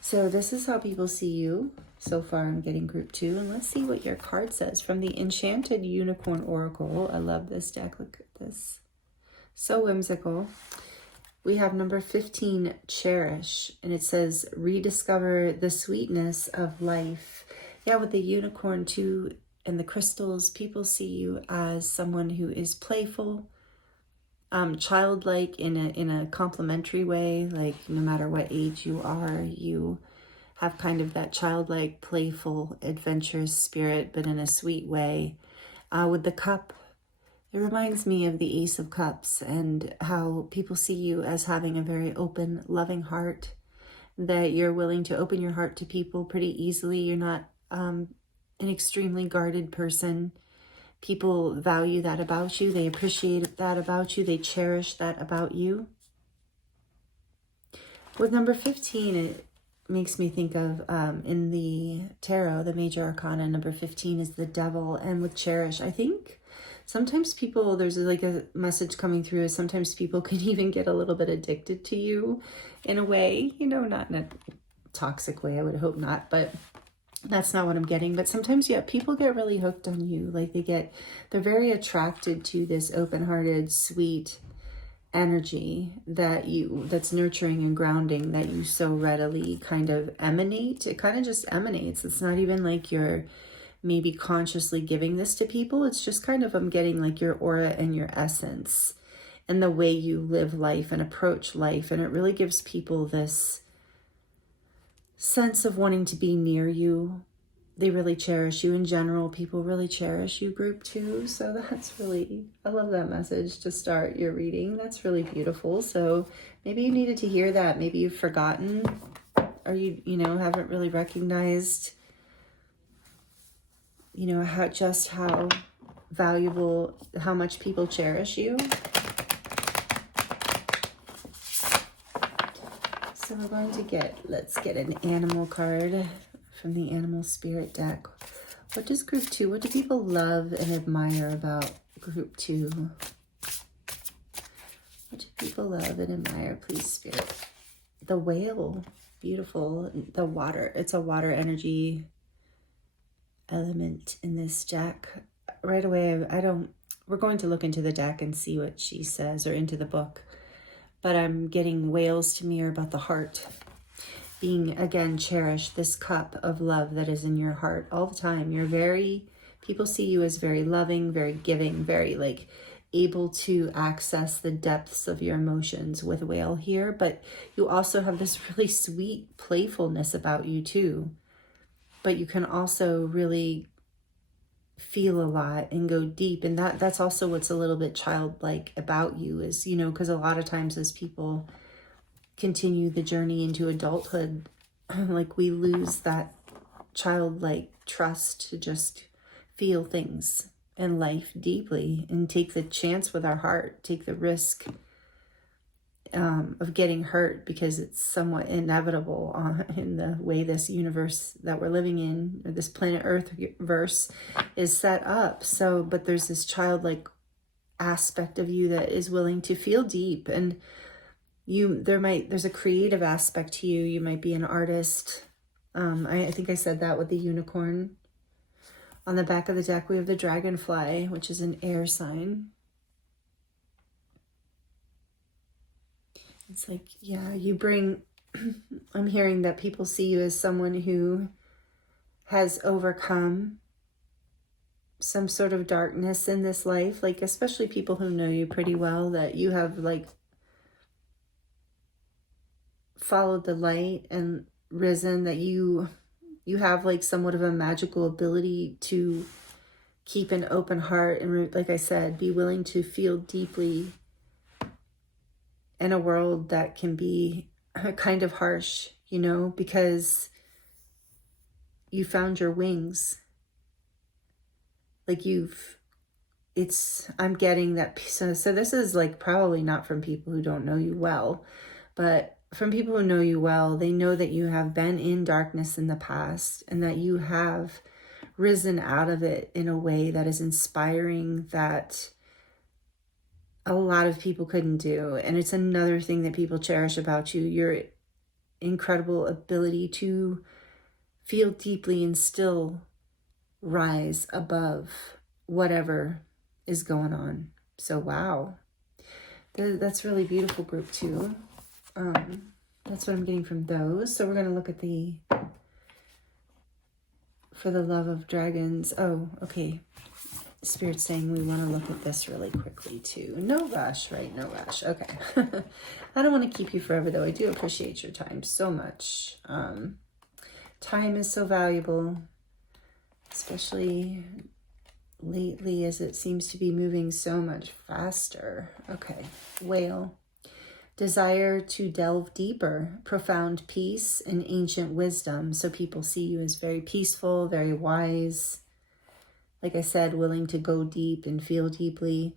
So this is how people see you. So far I'm getting group 2, and let's see what your card says from the Enchanted Unicorn Oracle. I love this deck. Look at this. So whimsical. We have number 15, Cherish, and it says rediscover the sweetness of life. Yeah, with the unicorn too and the crystals, people see you as someone who is playful, childlike in a complimentary way. Like no matter what age you are, you have kind of that childlike, playful, adventurous spirit, but in a sweet way. With the cup, it reminds me of the Ace of Cups and how people see you as having a very open, loving heart, that you're willing to open your heart to people pretty easily. You're not an extremely guarded person. People value that about you. They appreciate that about you. They cherish that about you. With number 15, it makes me think of, in the tarot, the major arcana, number 15 is the devil. And with cherish, I think sometimes people, there's like a message coming through, is sometimes people can even get a little bit addicted to you in a way, not in a toxic way, I would hope not, but that's not what I'm getting. But sometimes, yeah, people get really hooked on you. Like they're very attracted to this open-hearted, sweet energy that's nurturing and grounding, that you so readily kind of emanate. It kind of just emanates. It's not even like you're maybe consciously giving this to people. It's just kind of, I'm getting like your aura and your essence and the way you live life and approach life. And it really gives people this sense of wanting to be near you. They really cherish you in general. People really cherish you, group 2. So that's really, I love that message to start your reading. That's really beautiful. So maybe you needed to hear that. Maybe you've forgotten, or you haven't really recognized, how valuable, how much people cherish you. So we're going to let's get an animal card from the Animal Spirit deck. What does group 2, what do people love and admire about group 2? What do people love and admire, please, Spirit? The whale, beautiful. The water, it's a water energy element in this deck. Right away, we're going to look into the deck and see what she says, or into the book. But I'm getting whales to mirror about the heart. Being, again, cherish this cup of love that is in your heart all the time. People see you as very loving, very giving, very able to access the depths of your emotions with whale here. But you also have this really sweet playfulness about you too. But you can also really feel a lot and go deep, and that's also what's a little bit childlike about you, is because a lot of times as people continue the journey into adulthood, we lose that childlike trust to just feel things in life deeply and take the chance with our heart, take the risk of getting hurt, because it's somewhat inevitable in the way this universe that we're living in, or this planet Earth verse, is set up. So, but there's this childlike aspect of you that is willing to feel deep, and there's a creative aspect to you. You might be an artist. I think I said that with the unicorn. On the back of the deck, we have the dragonfly, which is an air sign. It's like, yeah, you bring, I'm hearing that people see you as someone who has overcome some sort of darkness in this life, like especially people who know you pretty well, that you have like followed the light and risen, that you have like somewhat of a magical ability to keep an open heart and, like I said, be willing to feel deeply in a world that can be kind of harsh, you know, because you found your wings. Like I'm getting that. So this is like probably not from people who don't know you well, but from people who know you well, they know that you have been in darkness in the past and that you have risen out of it in a way that is inspiring, that a lot of people couldn't do. And it's another thing that people cherish about you, your incredible ability to feel deeply and still rise above whatever is going on. So wow, that's really beautiful, group 2. That's what I'm getting from those. So we're going to look at for the love of dragons. Oh, okay. Spirit's saying we want to look at this really quickly too. No rush, right? No rush. Okay. I don't want to keep you forever though. I do appreciate your time so much. Time is so valuable, especially lately as it seems to be moving so much faster. Okay. Whale. Desire to delve deeper, profound peace and ancient wisdom. So people see you as very peaceful, very wise. Like I said, willing to go deep and feel deeply.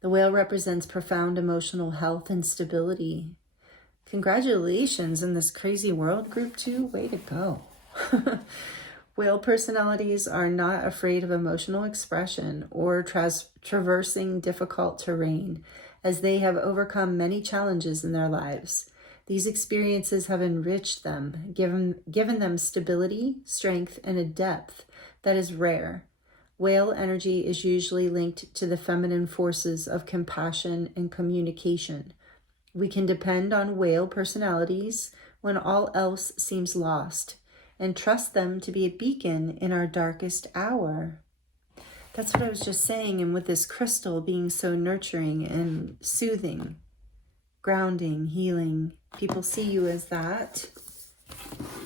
The whale represents profound emotional health and stability. Congratulations in this crazy world, group 2. Way to go. Whale personalities are not afraid of emotional expression or traversing difficult terrain, as they have overcome many challenges in their lives. These experiences have enriched them, given them stability, strength, and a depth that is rare. Whale energy is usually linked to the feminine forces of compassion and communication. We can depend on whale personalities when all else seems lost, and trust them to be a beacon in our darkest hour. That's what I was just saying. And with this crystal being so nurturing and soothing, grounding, healing, people see you as that.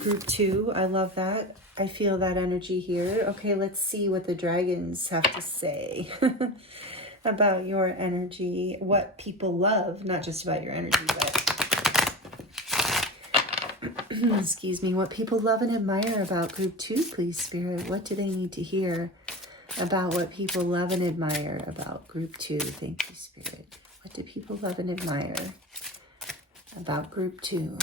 Group 2, I love that. I feel that energy here. Okay, let's see what the dragons have to say about your energy, what people love, not just about your energy, but excuse me, what people love and admire about group 2, please, Spirit. What do they need to hear about what people love and admire about group 2? Thank you, Spirit. What do people love and admire about group 2?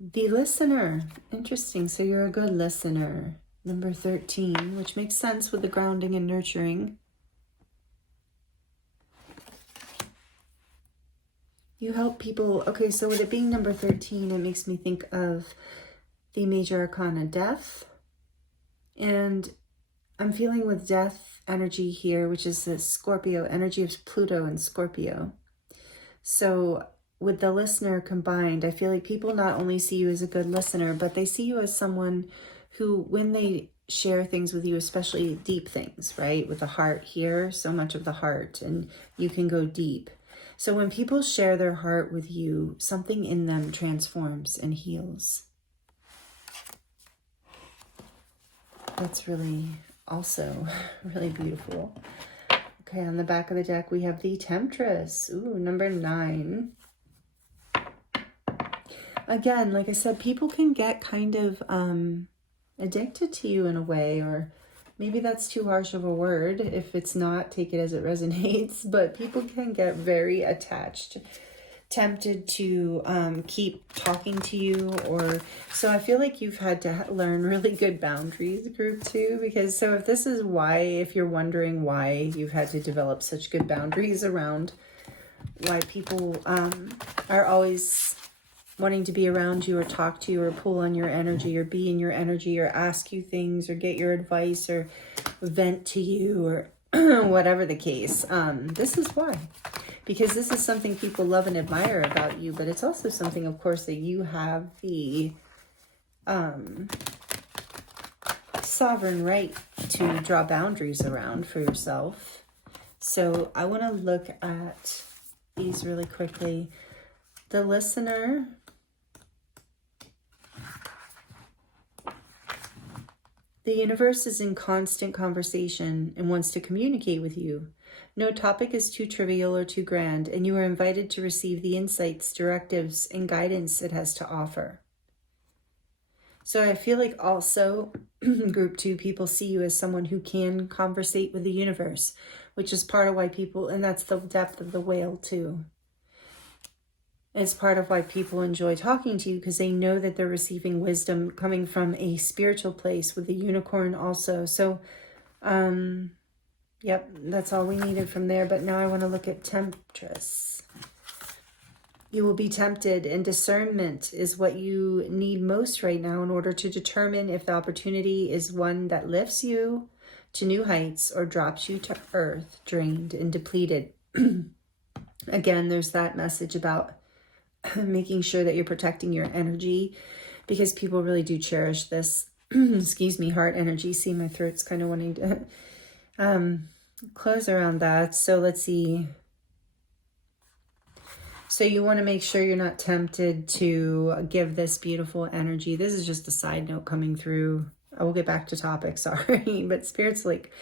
The listener. Interesting. So you're a good listener. Number 13, which makes sense with the grounding and nurturing. You help people. Okay, so with it being number 13, it makes me think of the major arcana, death. And I'm feeling with death energy here, which is the Scorpio energy of Pluto and Scorpio. So with the listener combined, I feel like people not only see you as a good listener, but they see you as someone who, when they share things with you, especially deep things, right? With the heart here, so much of the heart, and you can go deep. So when people share their heart with you, something in them transforms and heals. That's really also really beautiful. Okay, on the back of the deck, we have the Temptress. Ooh, number 9. again, like I said, people can get kind of addicted to you in a way, or maybe that's too harsh of a word. If it's not, take it as it resonates. But people can get very attached, tempted to keep talking to you, or so I feel like you've had to learn really good boundaries, group 2, because so if this is why, if you're wondering why you've had to develop such good boundaries around why people are always wanting to be around you or talk to you or pull on your energy or be in your energy or ask you things or get your advice or vent to you or whatever the case, this is why. Because this is something people love and admire about you, but it's also something, of course, that you have the sovereign right to draw boundaries around for yourself. So I want to look at these really quickly. The listener, the universe is in constant conversation and wants to communicate with you. No topic is too trivial or too grand, and you are invited to receive the insights, directives, and guidance it has to offer. So I feel like also, group 2, people see you as someone who can conversate with the universe, which is part of why people, and that's the depth of the whale too. It's part of why people enjoy talking to you, because they know that they're receiving wisdom coming from a spiritual place with the unicorn also. So, yep, that's all we needed from there. But now I want to look at temptress. You will be tempted, and discernment is what you need most right now in order to determine if the opportunity is one that lifts you to new heights or drops you to earth, drained and depleted. Again, there's that message about making sure that you're protecting your energy, because people really do cherish this, excuse me, heart energy. See, my throat's kind of wanting to close around that. So let's see. So you want to make sure you're not tempted to give this beautiful energy. This is just a side note coming through. I will get back to topic, sorry. But Spirit's like,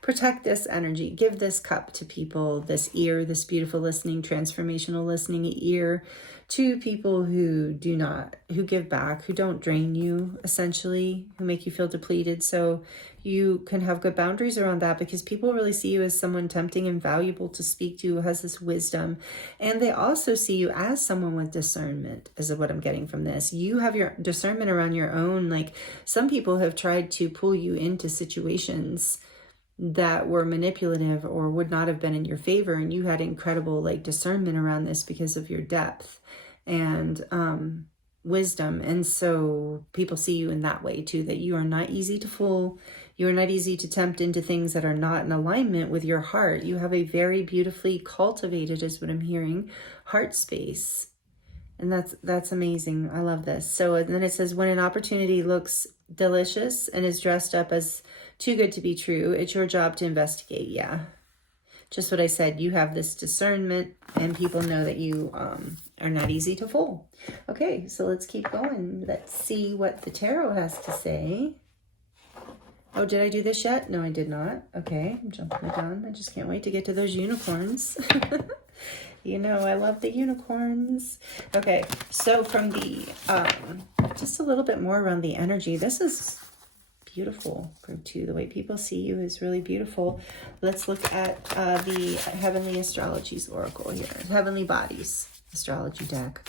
protect this energy. Give this cup to people, this ear, this beautiful listening, transformational listening ear to people who give back, who don't drain you, essentially, who make you feel depleted. So you can have good boundaries around that, because people really see you as someone tempting and valuable to speak to, who has this wisdom. And they also see you as someone with discernment, is what I'm getting from this. You have your discernment around your own. Like, some people have tried to pull you into situations that were manipulative or would not have been in your favor, and you had incredible discernment around this because of your depth and wisdom. And so people see you in that way too, that you are not easy to fool. You are not easy to tempt into things that are not in alignment with your heart. You have a very beautifully cultivated, is what I'm hearing, heart space. And that's amazing. I love this. So and then it says, when an opportunity looks delicious and is dressed up as too good to be true, it's your job to investigate. Yeah. Just what I said. You have this discernment, and people know that you are not easy to fool. Okay, so let's keep going. Let's see what the tarot has to say. Oh, did I do this yet? No, I did not. Okay, I'm jumping the gun. I just can't wait to get to those unicorns. You know, I love the unicorns. Okay, so from the, just a little bit more around the energy. This is beautiful, group 2. The way people see you is really beautiful. Let's look at the Heavenly Astrology's Oracle here. Heavenly Bodies Astrology deck.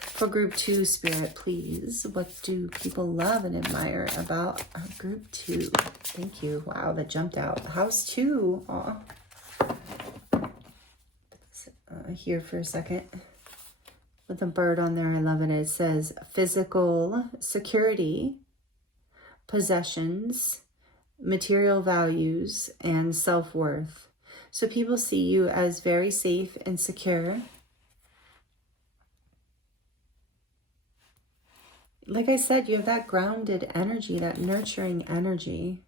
For group 2, Spirit, please. What do people love and admire about group 2? Thank you. Wow, that jumped out. House 2. Aw. Here for a second. With a bird on there. I love it. It says physical security, possessions, material values, and self-worth. So people see you as very safe and secure. Like I said, you have that grounded energy, that nurturing energy.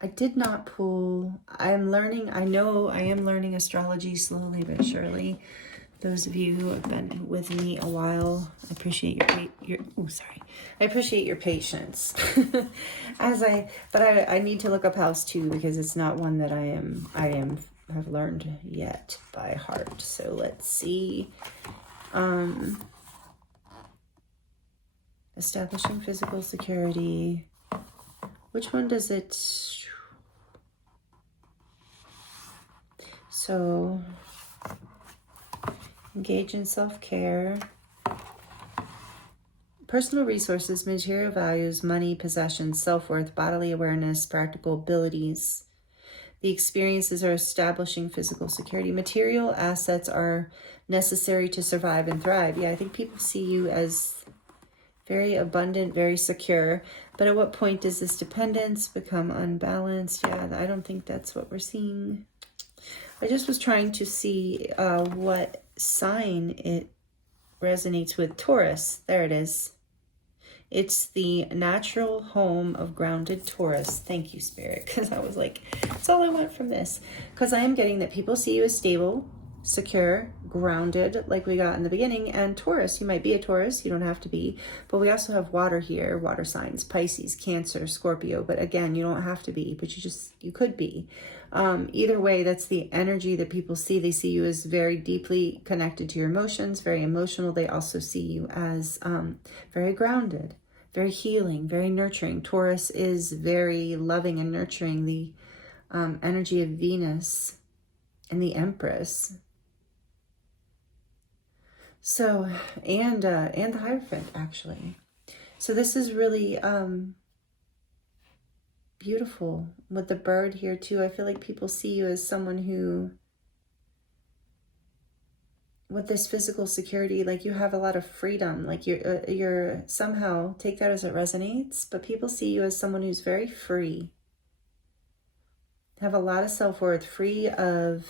I did not pull. I'm learning. I know I am learning astrology slowly but surely. Those of you who have been with me a while, I appreciate I appreciate your patience. But I need to look up house 2, because it's not one that have learned yet by heart. So let's see. Establishing physical security. Which one does it? So, engage in self-care. Personal resources, material values, money, possessions, self-worth, bodily awareness, practical abilities. The experiences are establishing physical security. Material assets are necessary to survive and thrive. Yeah, I think people see you as very abundant, very secure. But at what point does this dependence become unbalanced? Yeah, I don't think that's what we're seeing. I just was trying to see what sign it resonates with. Taurus. There it is. It's the natural home of grounded Taurus. Thank you, Spirit. Because I was like, that's all I want from this. Because I am getting that people see you as stable, secure, grounded, like we got in the beginning. And Taurus, you might be a Taurus, you don't have to be, but we also have water here, water signs, Pisces, Cancer, Scorpio. But again, you don't have to be, but you could be. Either way, that's the energy that people see. They see you as very deeply connected to your emotions, very emotional. They also see you as very grounded, very healing, very nurturing. Taurus is very loving and nurturing. The energy of Venus and the Empress. So, and the Hierophant, actually. So this is really beautiful with the bird here too. I feel like people see you as someone who, with this physical security, like you have a lot of freedom, like you're somehow, take that as it resonates, but people see you as someone who's very free, have a lot of self-worth, free of,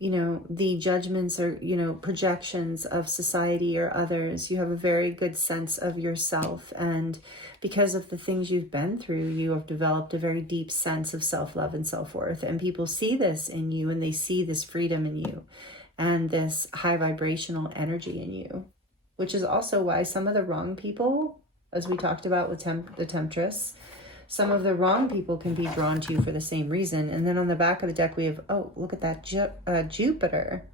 you know, the judgments or, you know, projections of society or others. You have a very good sense of yourself. And because of the things you've been through, you have developed a very deep sense of self-love and self-worth. And people see this in you, and they see this freedom in you and this high vibrational energy in you, which is also why some of the wrong people, as we talked about with the Temptress, some of the wrong people can be drawn to you for the same reason. And then on the back of the deck, we have, oh, look at that, Jupiter.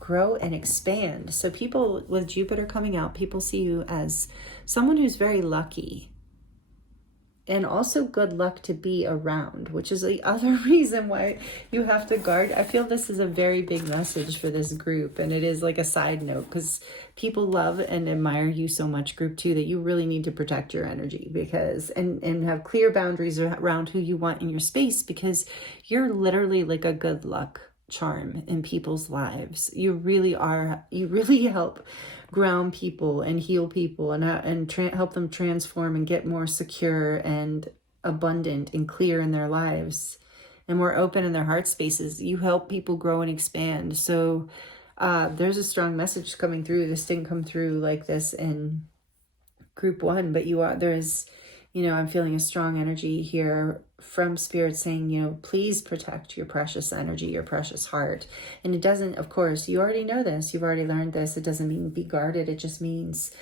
Grow and expand. So people with Jupiter coming out, people see you as someone who's very lucky and also good luck to be around, which is the other reason why you have to guard. I feel this is a very big message for this group, and it is like a side note because people love and admire you so much, group 2, that you really need to protect your energy because and have clear boundaries around who you want in your space, because you're literally like a good luck charm in people's lives. You really are. You really help ground people and heal people and help them transform and get more secure and abundant and clear in their lives and more open in their heart spaces. You help people grow and expand. So there's a strong message coming through. This didn't come through like this in group 1, but there's, you know, I'm feeling a strong energy here from Spirit saying, you know, please protect your precious energy, your precious heart. And it doesn't, of course, you already know this, you've already learned this. It doesn't mean be guarded. It just means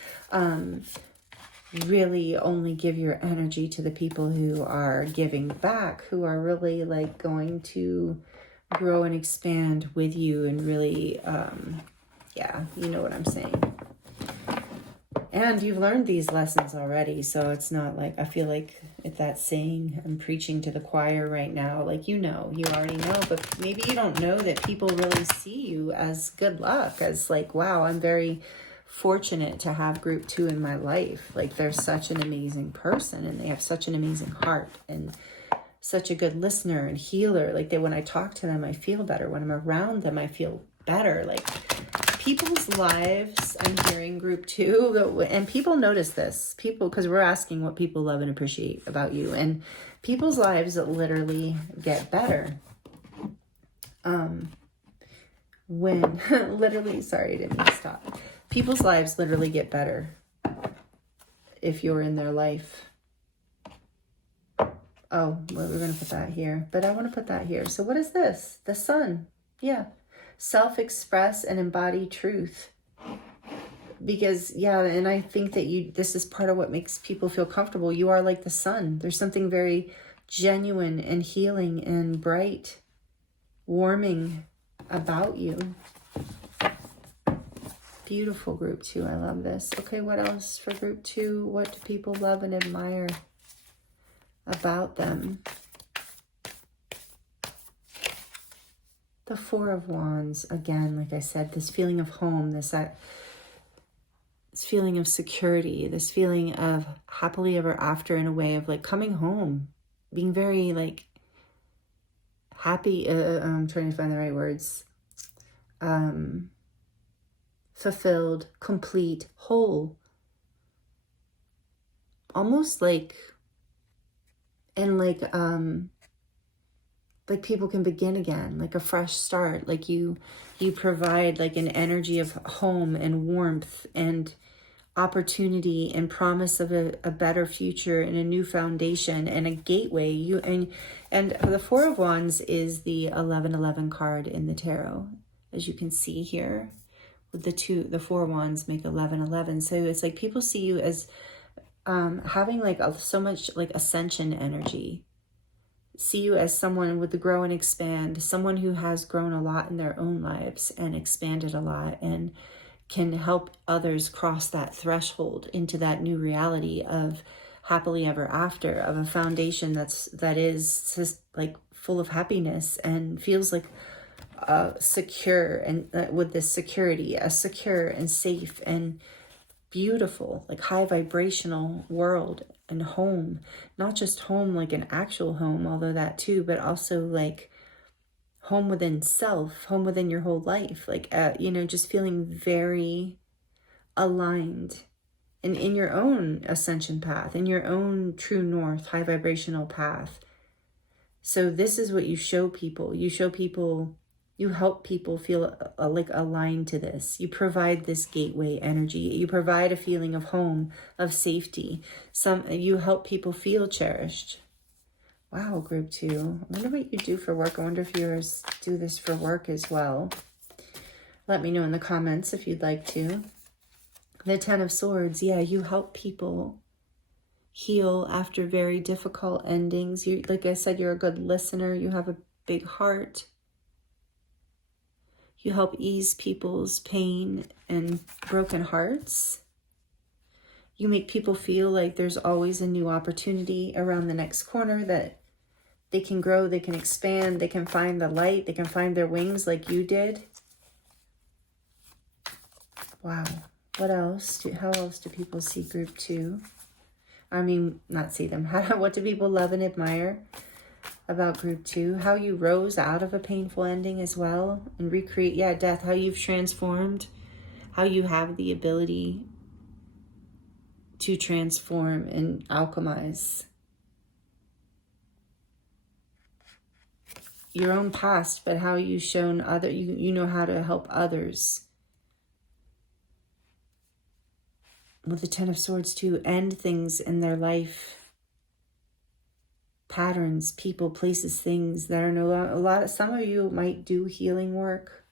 really only give your energy to the people who are giving back, who are really like going to grow and expand with you and really, yeah, you know what I'm saying. And you've learned these lessons already, so it's not like, I feel like if that's saying I'm preaching to the choir right now, like, you know, you already know, but maybe you don't know that people really see you as good luck, as like, wow, I'm very fortunate to have group 2 in my life. Like, they're such an amazing person and they have such an amazing heart and such a good listener and healer. Like, when I talk to them, I feel better. When I'm around them, I feel better. Like, people's lives, I'm hearing group 2, and people notice this. People, because we're asking what people love and appreciate about you, and people's lives literally get better. When, literally, sorry, I didn't mean to stop. People's lives literally get better if you're in their life. Oh, well, we're going to put that here, but I want to put that here. So what is this? The sun. Yeah. Self-express and embody truth. Because, yeah, and I think that this is part of what makes people feel comfortable. You are like the sun. There's something very genuine and healing and bright, warming about you. Beautiful group 2. I love this. Okay, what else for group 2? What do people love and admire about them? The Four of Wands, again, like I said, this feeling of home, this feeling of security, this feeling of happily ever after, in a way of like coming home, being very like happy. I'm trying to find the right words. Fulfilled, complete, whole. Almost like, and like people can begin again, like a fresh start. Like you provide like an energy of home and warmth and opportunity and promise of a better future and a new foundation and a gateway. And the Four of Wands is the 1111 card in the tarot, as you can see here. With the Four Wands make 1111. So it's like people see you as having like so much like ascension energy. See you as someone with the grow and expand, someone who has grown a lot in their own lives and expanded a lot and can help others cross that threshold into that new reality of happily ever after, of a foundation that is just like full of happiness and feels like secure, and with this security, a secure and safe and beautiful, like high vibrational world and home. Not just home like an actual home, although that too, but also like home within self, home within your whole life, like just feeling very aligned and in your own ascension path, in your own true north, high vibrational path. So this is what you show people. You help people feel like aligned to this. You provide this gateway energy. You provide a feeling of home, of safety. You help people feel cherished. Wow, group 2. I wonder what you do for work. I wonder if you do this for work as well. Let me know in the comments if you'd like to. The Ten of Swords. Yeah, you help people heal after very difficult endings. You, like I said, you're a good listener. You have a big heart. You help ease people's pain and broken hearts. You make people feel like there's always a new opportunity around the next corner, that they can grow, they can expand, they can find the light, they can find their wings like you did. Wow. What else? How else do people see group 2? I mean, not see them. What do people love and admire about group 2? How you rose out of a painful ending as well and recreate, death, how you've transformed, how you have the ability to transform and alchemize your own past, but how you've shown you know how to help others. With the Ten of Swords to end things in their life, patterns, people, places, things that are no longer, some of you might do healing work,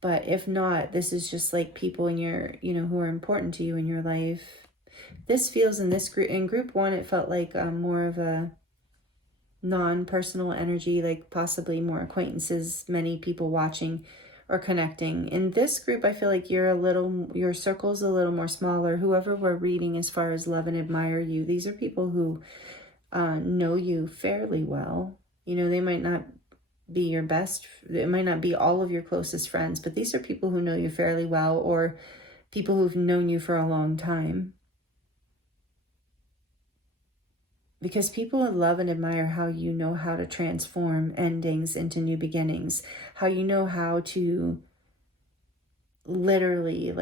but if not, this is just like people in your, who are important to you in your life. This feels in group 1, it felt like more of a non-personal energy, like possibly more acquaintances, many people watching or connecting. In this group, I feel like your circle's a little more smaller. Whoever we're reading as far as love and admire you, these are people who know you fairly well. They might not be your best, it might not be all of your closest friends, but these are people who know you fairly well, or people who've known you for a long time. Because people love and admire how you know how to transform endings into new beginnings, how you know how to literally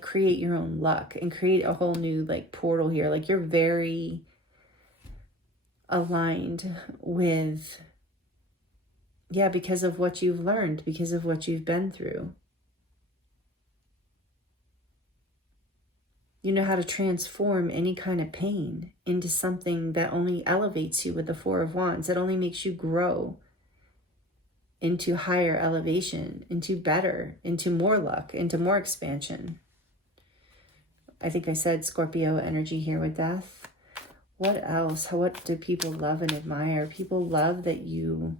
create your own luck and create a whole new portal here. Like you're very aligned with, because of what you've learned, because of what you've been through. You know how to transform any kind of pain into something that only elevates you with the Four of Wands. That only makes you grow into higher elevation, into better, into more luck, into more expansion. I think I said Scorpio energy here with death. What else? What do people love and admire? People love that you,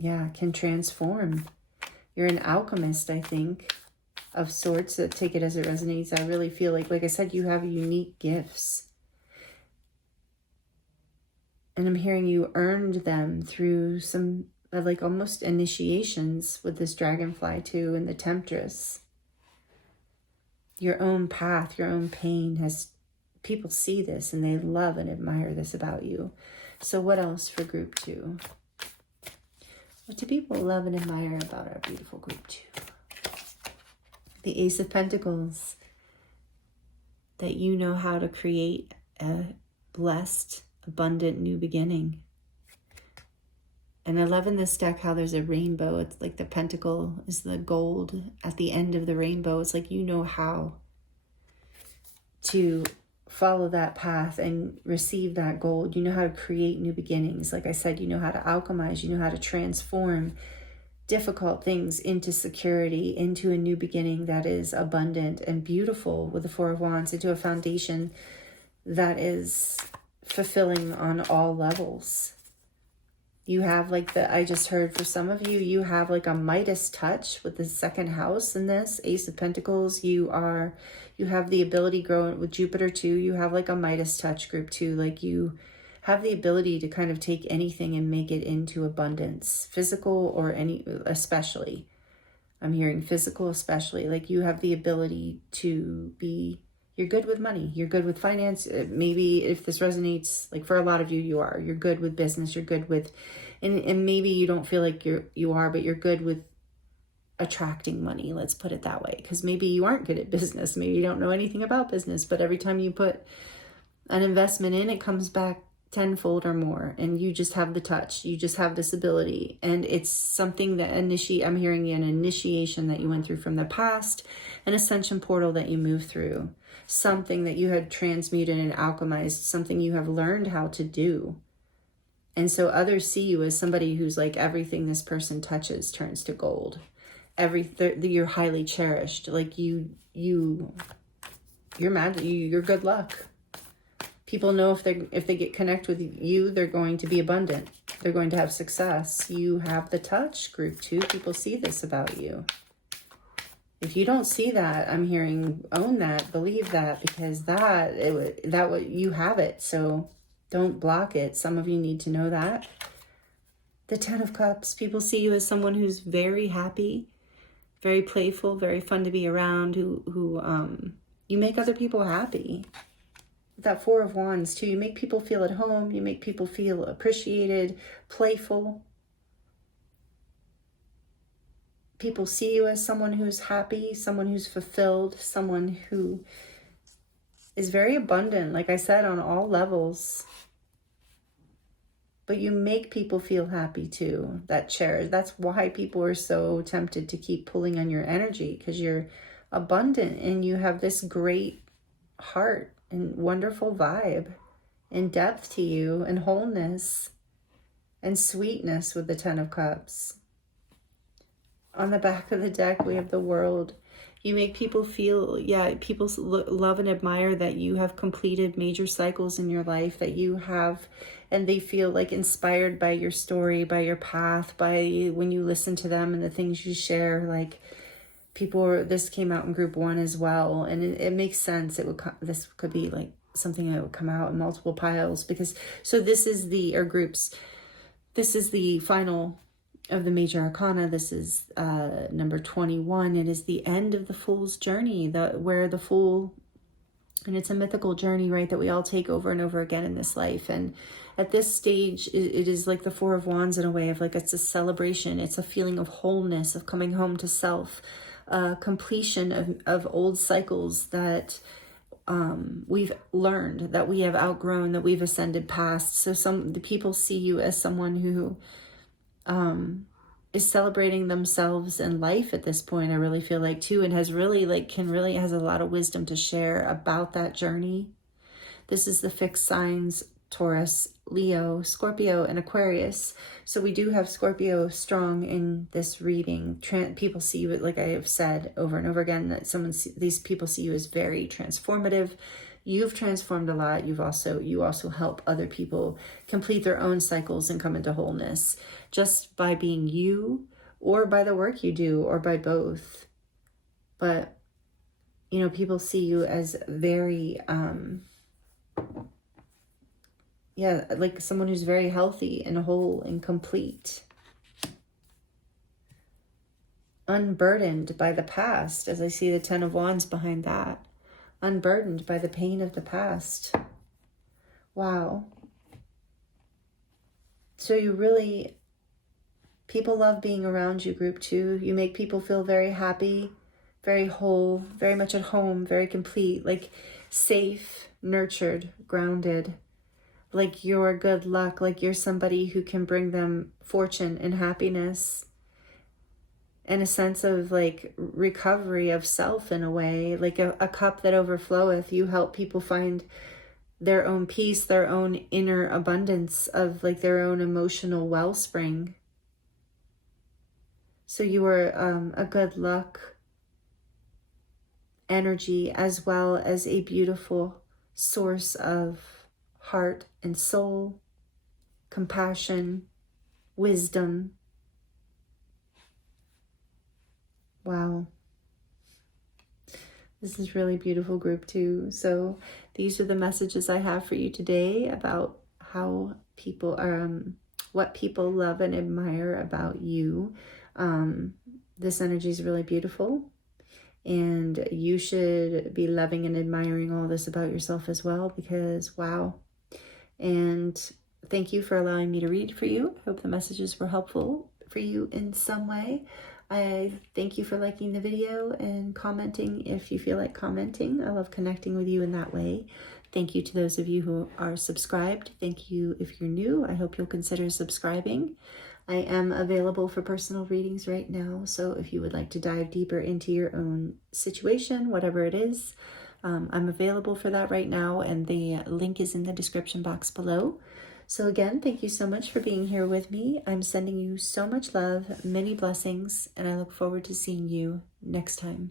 can transform You're an alchemist, I think, of sorts. Take it as it resonates. I really feel like I said, you have unique gifts. And I'm hearing you earned them through some like almost initiations with this dragonfly too, and the temptress. Your own path, your own pain has, people see this and they love and admire this about you. So what else for group 2? What do people love and admire about our beautiful group 2? The Ace of Pentacles. That you know how to create a blessed, abundant new beginning. And I love in this deck how there's a rainbow. It's like the pentacle is the gold at the end of the rainbow. It's like you know how to follow that path and receive that gold. You know how to create new beginnings. Like I said, you know how to alchemize. You know how to transform difficult things into security, into a new beginning that is abundant and beautiful with the Four of Wands, into a foundation that is fulfilling on all levels. You have like I just heard for some of you, you have like a Midas touch with the second house in this Ace of Pentacles. You have the ability growing with Jupiter too. You have like a Midas touch group too. Like you have the ability to kind of take anything and make it into abundance, physical or especially. I'm hearing physical especially. Like you have the ability to be, you're good with money. You're good with finance. Maybe if this resonates, like for a lot of you, you're good with business. You're good with, and maybe you don't feel like you are, but you're good with attracting money. Let's put it that way. Because maybe you aren't good at business. Maybe you don't know anything about business, but every time you put an investment in, it comes back tenfold or more, and you just have the touch. You just have this ability, and it's something that I'm hearing an initiation that you went through from the past, an ascension portal that you moved through, something that you had transmuted and alchemized, something you have learned how to do. And so others see you as somebody who's like, everything this person touches turns to gold. You're highly cherished. Like you're mad. You're good luck. People know if they get connect with you, they're going to be abundant. They're going to have success. You have the touch, group 2. People see this about you. If you don't see that, I'm hearing own that, believe that, because you have it. So don't block it. Some of you need to know that. The 10 of Cups. People see you as someone who's very happy, very playful, very fun to be around. Who you make other people happy. That 4 of Wands too, you make people feel at home, you make people feel appreciated, playful. People see you as someone who's happy, someone who's fulfilled, someone who is very abundant, like I said, on all levels. But you make people feel happy too, that cherish. That's why people are so tempted to keep pulling on your energy, because you're abundant and you have this great heart and wonderful vibe and depth to you and wholeness and sweetness with the 10 of Cups. On the back of the deck, we have the World. You make people feel, people love and admire that you have completed major cycles in your life, that you have, and they feel like inspired by your story, by your path, by when you listen to them and the things you share. Like this came out in group 1 as well, and it makes sense. This could be like something that would come out in multiple piles, because this is the final of the major arcana. This is number 21. It is the end of the Fool's journey, where the Fool, and it's a mythical journey, right, that we all take over and over again in this life. And at this stage, it is like the 4 of Wands in a way of like, it's a celebration. It's a feeling of wholeness, of coming home to self, completion of old cycles that we've learned, that we have outgrown, that we've ascended past. So the people see you as someone who is celebrating themselves in life at this point, I really feel like too, and has really has a lot of wisdom to share about that journey. This is the fixed signs: Taurus, Leo, Scorpio, and Aquarius. So we do have Scorpio strong in this reading. People see you, like I have said over and over again, that these people see you as very transformative. You've transformed a lot. You also help other people complete their own cycles and come into wholeness just by being you, or by the work you do, or by both. But, you know, people see you as very, yeah, like someone who's very healthy and whole and complete. Unburdened by the past, as I see the 10 of Wands behind that. Unburdened by the pain of the past. Wow. So you really, people love being around you, group 2. You make people feel very happy, very whole, very much at home, very complete, like safe, nurtured, grounded, like you're good luck, like you're somebody who can bring them fortune and happiness and a sense of like recovery of self in a way, like a cup that overfloweth. You help people find their own peace, their own inner abundance of like their own emotional wellspring. So you are a good luck energy, as well as a beautiful source of heart and soul, compassion, wisdom. Wow. This is really beautiful, group 2. So these are the messages I have for you today about how people are, what people love and admire about you. This energy is really beautiful, and you should be loving and admiring all this about yourself as well, because wow. And thank you for allowing me to read for you. I hope the messages were helpful for you in some way. I thank you for liking the video and commenting if you feel like commenting. I love connecting with you in that way. Thank you to those of you who are subscribed. Thank you if you're new. I hope you'll consider subscribing. I am available for personal readings right now, so if you would like to dive deeper into your own situation, whatever it is, I'm available for that right now, and the link is in the description box below. So again, thank you so much for being here with me. I'm sending you so much love, many blessings, and I look forward to seeing you next time.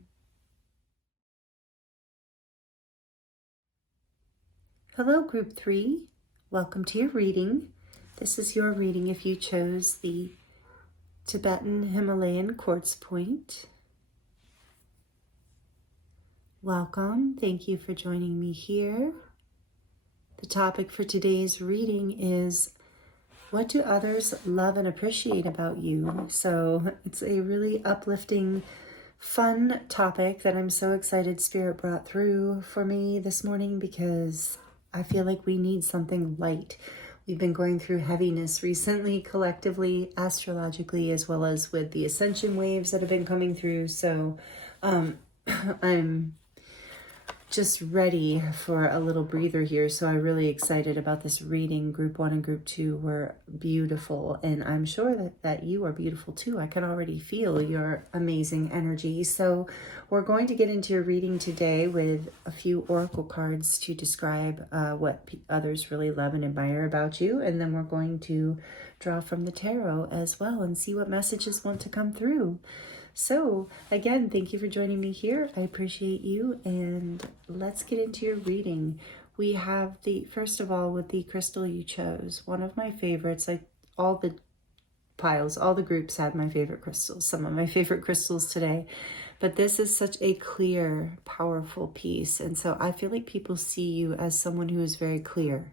Hello, group 3. Welcome to your reading. This is your reading if you chose the Tibetan Himalayan quartz point. Welcome. Thank you for joining me here. The topic for today's reading is, what do others love and appreciate about you? So it's a really uplifting, fun topic that I'm so excited Spirit brought through for me this morning, because I feel like we need something light. We've been going through heaviness recently, collectively, astrologically, as well as with the ascension waves that have been coming through. So I'm just ready for a little breather here. So I'm really excited about this reading. Group 1 and group 2 were beautiful, and I'm sure that you are beautiful too. I can already feel your amazing energy. So we're going to get into a reading today with a few oracle cards to describe what others really love and admire about you, and then we're going to draw from the tarot as well and see what messages want to come through. So again, thank you for joining me here. I appreciate you, and let's get into your reading. We have first of all, with the crystal you chose, one of my favorites. All the piles, all the groups had my favorite crystals, some of my favorite crystals today, but this is such a clear, powerful piece. And so I feel like people see you as someone who is very clear,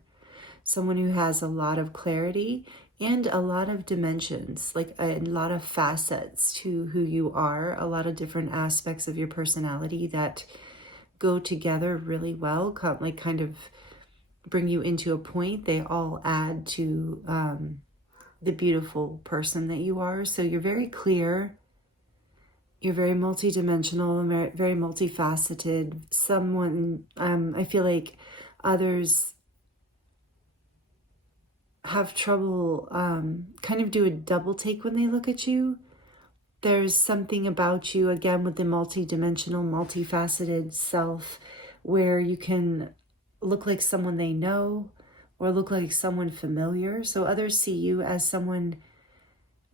someone who has a lot of clarity and a lot of dimensions, like a lot of facets to who you are, a lot of different aspects of your personality that go together really well, kind of bring you into a point. They all add to the beautiful person that you are. So you're very clear, you're very multidimensional, and very multifaceted. Someone, I feel like others have trouble kind of do a double take when they look at you. There's something about you, again, with the multidimensional, multifaceted self, where you can look like someone they know or look like someone familiar. So others see you as someone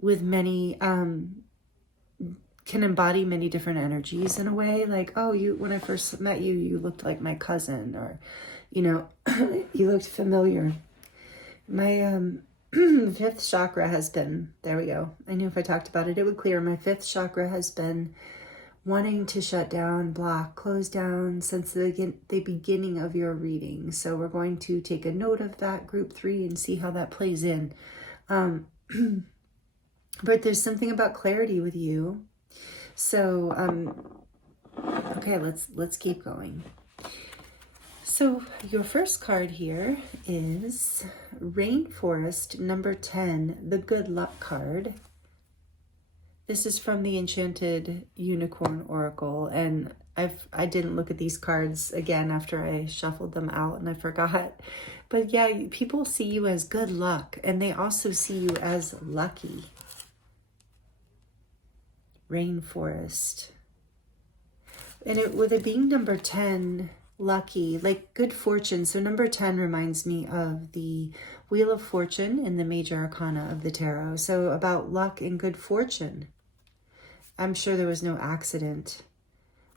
with many, can embody many different energies in a way. Like, oh, when I first met you, you looked like my cousin, or, you know, you looked familiar. My fifth chakra has been, there we go. I knew if I talked about it, it would clear. My fifth chakra has been wanting to shut down, block, close down since the beginning of your reading. So we're going to take a note of that, group 3, and see how that plays in. But there's something about clarity with you. So, okay, let's keep going. So your first card here is Rainforest number 10, the good luck card. This is from the Enchanted Unicorn Oracle, and I didn't look at these cards again after I shuffled them out and I forgot. But yeah, people see you as good luck, and they also see you as lucky. Rainforest. And with it being number 10, lucky, like good fortune. So number 10 reminds me of the Wheel of Fortune in the Major Arcana of the Tarot. So about luck and good fortune. I'm sure there was no accident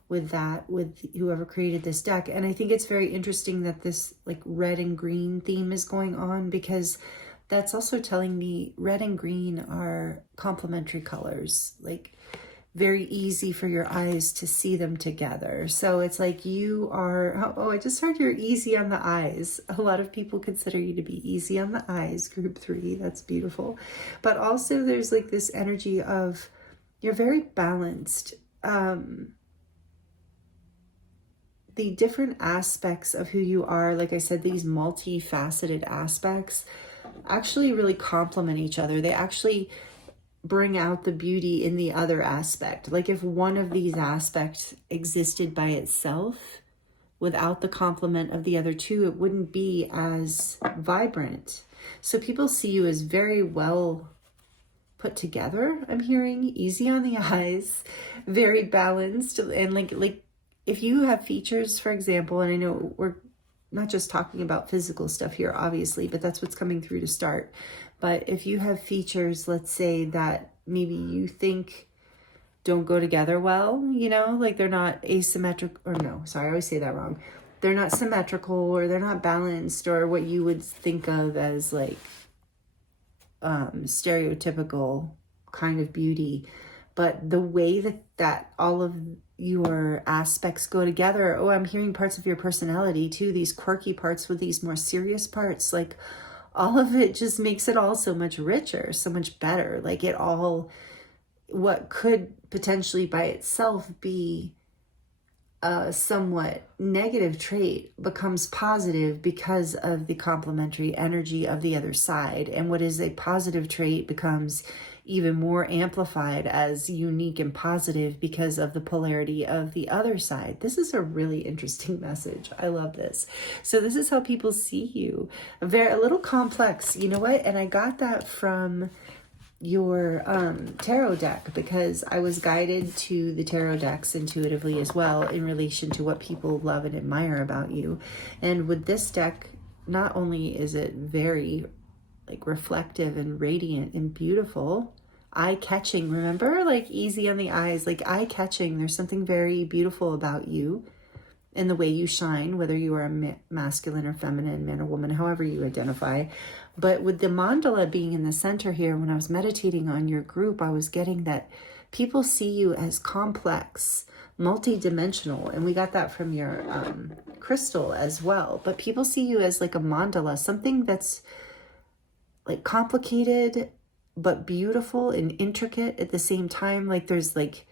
with that, with whoever created this deck. And I think it's very interesting that this like red and green theme is going on, because that's also telling me red and green are complementary colors, like very easy for your eyes to see them together. So it's like you are, oh, I just heard you're easy on the eyes. A lot of people consider you to be easy on the eyes, group 3. That's beautiful. But also there's like this energy of you're very balanced. The different aspects of who you are, like I said, these multifaceted aspects actually really complement each other. They actually bring out the beauty in the other aspect. Like if one of these aspects existed by itself without the complement of the other two, it wouldn't be as vibrant. So people see you as very well put together. I'm hearing easy on the eyes, very balanced, and like if you have features, for example, and I know we're not just talking about physical stuff here, obviously, but that's what's coming through to start. But if you have features, let's say that maybe you think don't go together well, you know, like they're not asymmetric, or no, sorry, I always say that wrong. They're not symmetrical, or they're not balanced, or what you would think of as like stereotypical kind of beauty. But the way that all of your aspects go together, oh, I'm hearing parts of your personality too, these quirky parts with these more serious parts, like all of it just makes it all so much richer, so much better. Like it all, what could potentially by itself be a somewhat negative trait becomes positive because of the complementary energy of the other side. And what is a positive trait becomes even more amplified as unique and positive because of the polarity of the other side. This is a really interesting message. I love this. So this is how people see you. A little complex, you know what? And I got that from your tarot deck, because I was guided to the tarot decks intuitively as well in relation to what people love and admire about you. And with this deck, not only is it very like reflective and radiant and beautiful, eye-catching, remember, like easy on the eyes, like eye-catching. There's something very beautiful about you and the way you shine, whether you are a masculine or feminine, man or woman, however you identify. But with the mandala being in the center here, when I was meditating on your group, I was getting that people see you as complex, multi-dimensional, and we got that from your crystal as well. But people see you as like a mandala, something that's like complicated but beautiful and intricate at the same time. Like there's like,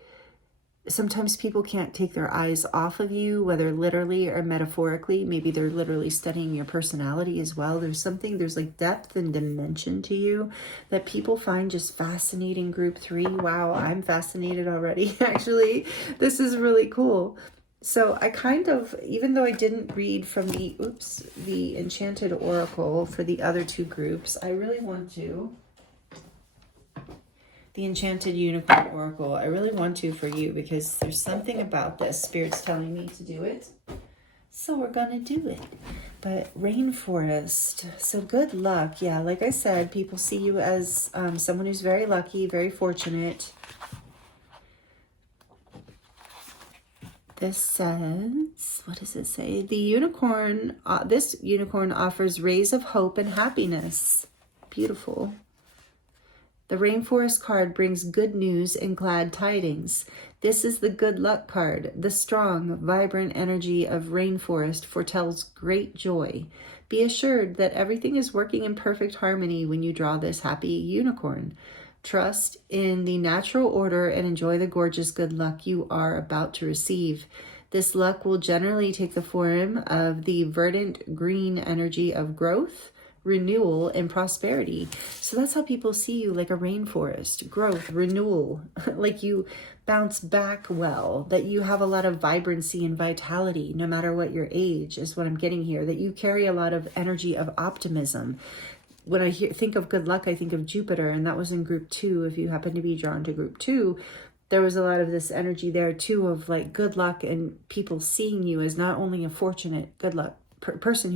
sometimes people can't take their eyes off of you, whether literally or metaphorically. Maybe they're literally studying your personality as well. There's like depth and dimension to you that people find just fascinating, group 3. Wow, I'm fascinated already. Actually, this is really cool. So I kind of, even though I didn't read from the Enchanted Oracle for the other two groups, I really want to. The Enchanted Unicorn Oracle, I really want to for you, because there's something about this. Spirit's telling me to do it. So we're going to do it. But Rainforest, so good luck. Yeah, like I said, people see you as someone who's very lucky, very fortunate. This says, what does it say? The unicorn, this unicorn offers rays of hope and happiness. beautiful. The rainforest card brings good news and glad tidings. This is the good luck card. The strong, vibrant energy of rainforest foretells great joy. Be assured that everything is working in perfect harmony when you draw this happy unicorn. Trust in the natural order and enjoy the gorgeous good luck you are about to receive. This luck will generally take the form of the verdant green energy of growth, renewal, and prosperity. So that's how people see you, like a rainforest, growth, renewal, like you bounce back well, that you have a lot of vibrancy and vitality, no matter what your age, is what I'm getting here, that you carry a lot of energy of optimism. When I think of good luck, I think of Jupiter, and that was in group 2. If you happen to be drawn to group 2, there was a lot of this energy there too of like good luck and people seeing you as not only a fortunate good luck person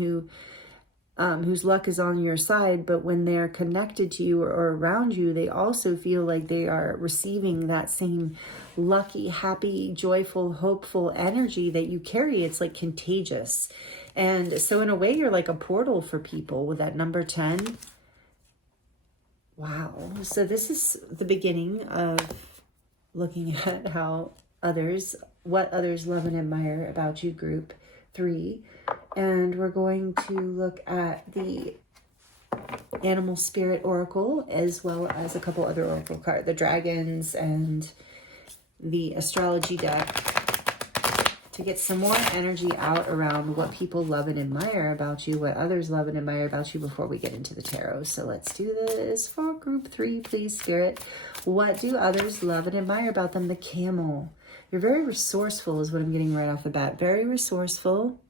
whose luck is on your side, but when they're connected to you or around you, they also feel like they are receiving that same lucky, happy, joyful, hopeful energy that you carry. It's like contagious. And so in a way, you're like a portal for people with that number 10. Wow. So this is the beginning of looking at what others love and admire about you, group 3. And we're going to look at the Animal Spirit Oracle, as well as a couple other Oracle cards, the dragons and the astrology deck, to get some more energy out around what people love and admire about you, what others love and admire about you before we get into the tarot. So let's do this for group 3, please, Spirit. What do others love and admire about them? The Camel. You're very resourceful is what I'm getting right off the bat. Very resourceful.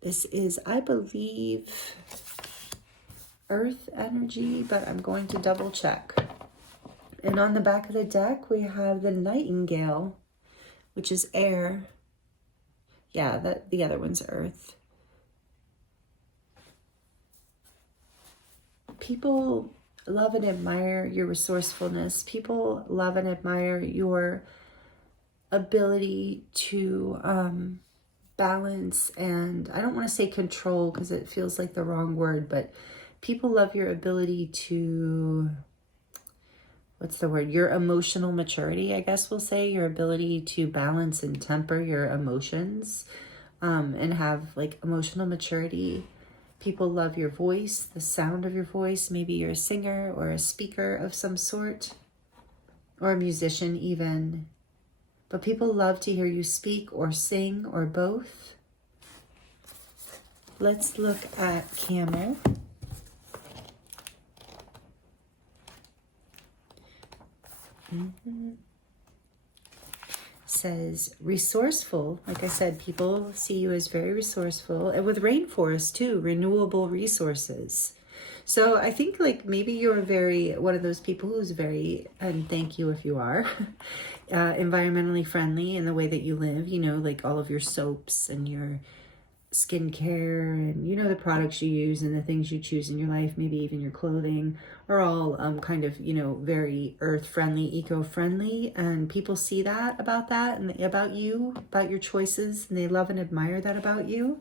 This is, I believe, Earth energy, but I'm going to double check. And on the back of the deck, we have the Nightingale, which is air. Yeah, the other one's Earth. People love and admire your resourcefulness. People love and admire your ability to balance, and I don't want to say control because it feels like the wrong word, but people love your ability to, what's the word? Your emotional maturity, I guess we'll say, your ability to balance and temper your emotions, and have like emotional maturity. People love your voice, the sound of your voice. Maybe you're a singer or a speaker of some sort, or a musician even. But people love to hear you speak or sing or both. Let's look at Camel. Says resourceful. Like I said, people see you as very resourceful. And with rainforest too, renewable resources. So I think like maybe you're one of those people who's very, and thank you if you are, environmentally friendly in the way that you live, you know, like all of your soaps and your skincare and, you know, the products you use and the things you choose in your life, maybe even your clothing, are all kind of, you know, very earth friendly, eco-friendly. And people see that and about you, about your choices, and they love and admire that about you.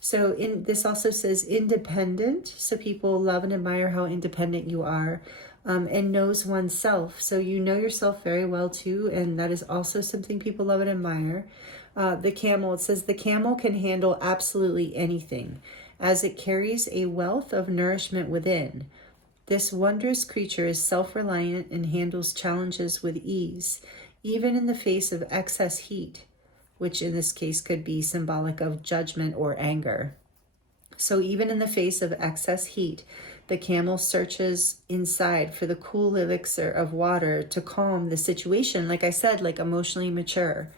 So this also says independent. So people love and admire how independent you are, and knows oneself. So you know yourself very well too. And that is also something people love and admire. The Camel, it says the camel can handle absolutely anything as it carries a wealth of nourishment within. This wondrous creature is self-reliant and handles challenges with ease, even in the face of excess heat, which in this case could be symbolic of judgment or anger. So even in the face of excess heat, the camel searches inside for the cool elixir of water to calm the situation. Like I said, like emotionally mature.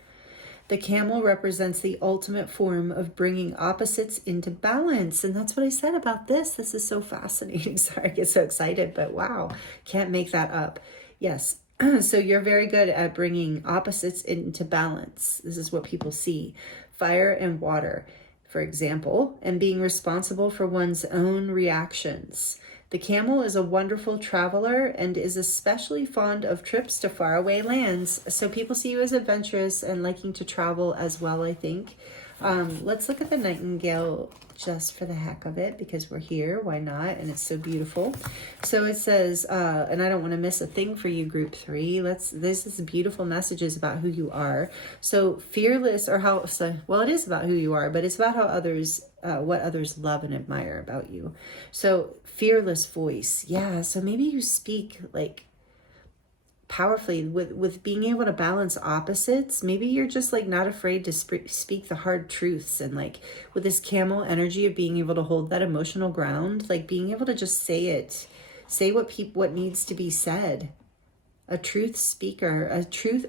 The camel represents the ultimate form of bringing opposites into balance. And that's what I said about this. This is so fascinating. Sorry, I get so excited, but wow, can't make that up. Yes. So you're very good at bringing opposites into balance. This is what people see. Fire and water, for example, and being responsible for one's own reactions. The camel is a wonderful traveler and is especially fond of trips to faraway lands. So people see you as adventurous and liking to travel as well, I think. Let's look at the nightingale just for the heck of it, because we're here. Why not? And it's so beautiful. So it says, and I don't want to miss a thing for you, group 3. This is beautiful messages about who you are. So fearless, or how, so, well, it is about who you are, but it's about how others, what others love and admire about you. So fearless voice. Yeah. So maybe you speak like powerfully with being able to balance opposites. Maybe you're just like not afraid to speak the hard truths, and like with this camel energy of being able to hold that emotional ground, like being able to just say what needs to be said. A truth speaker,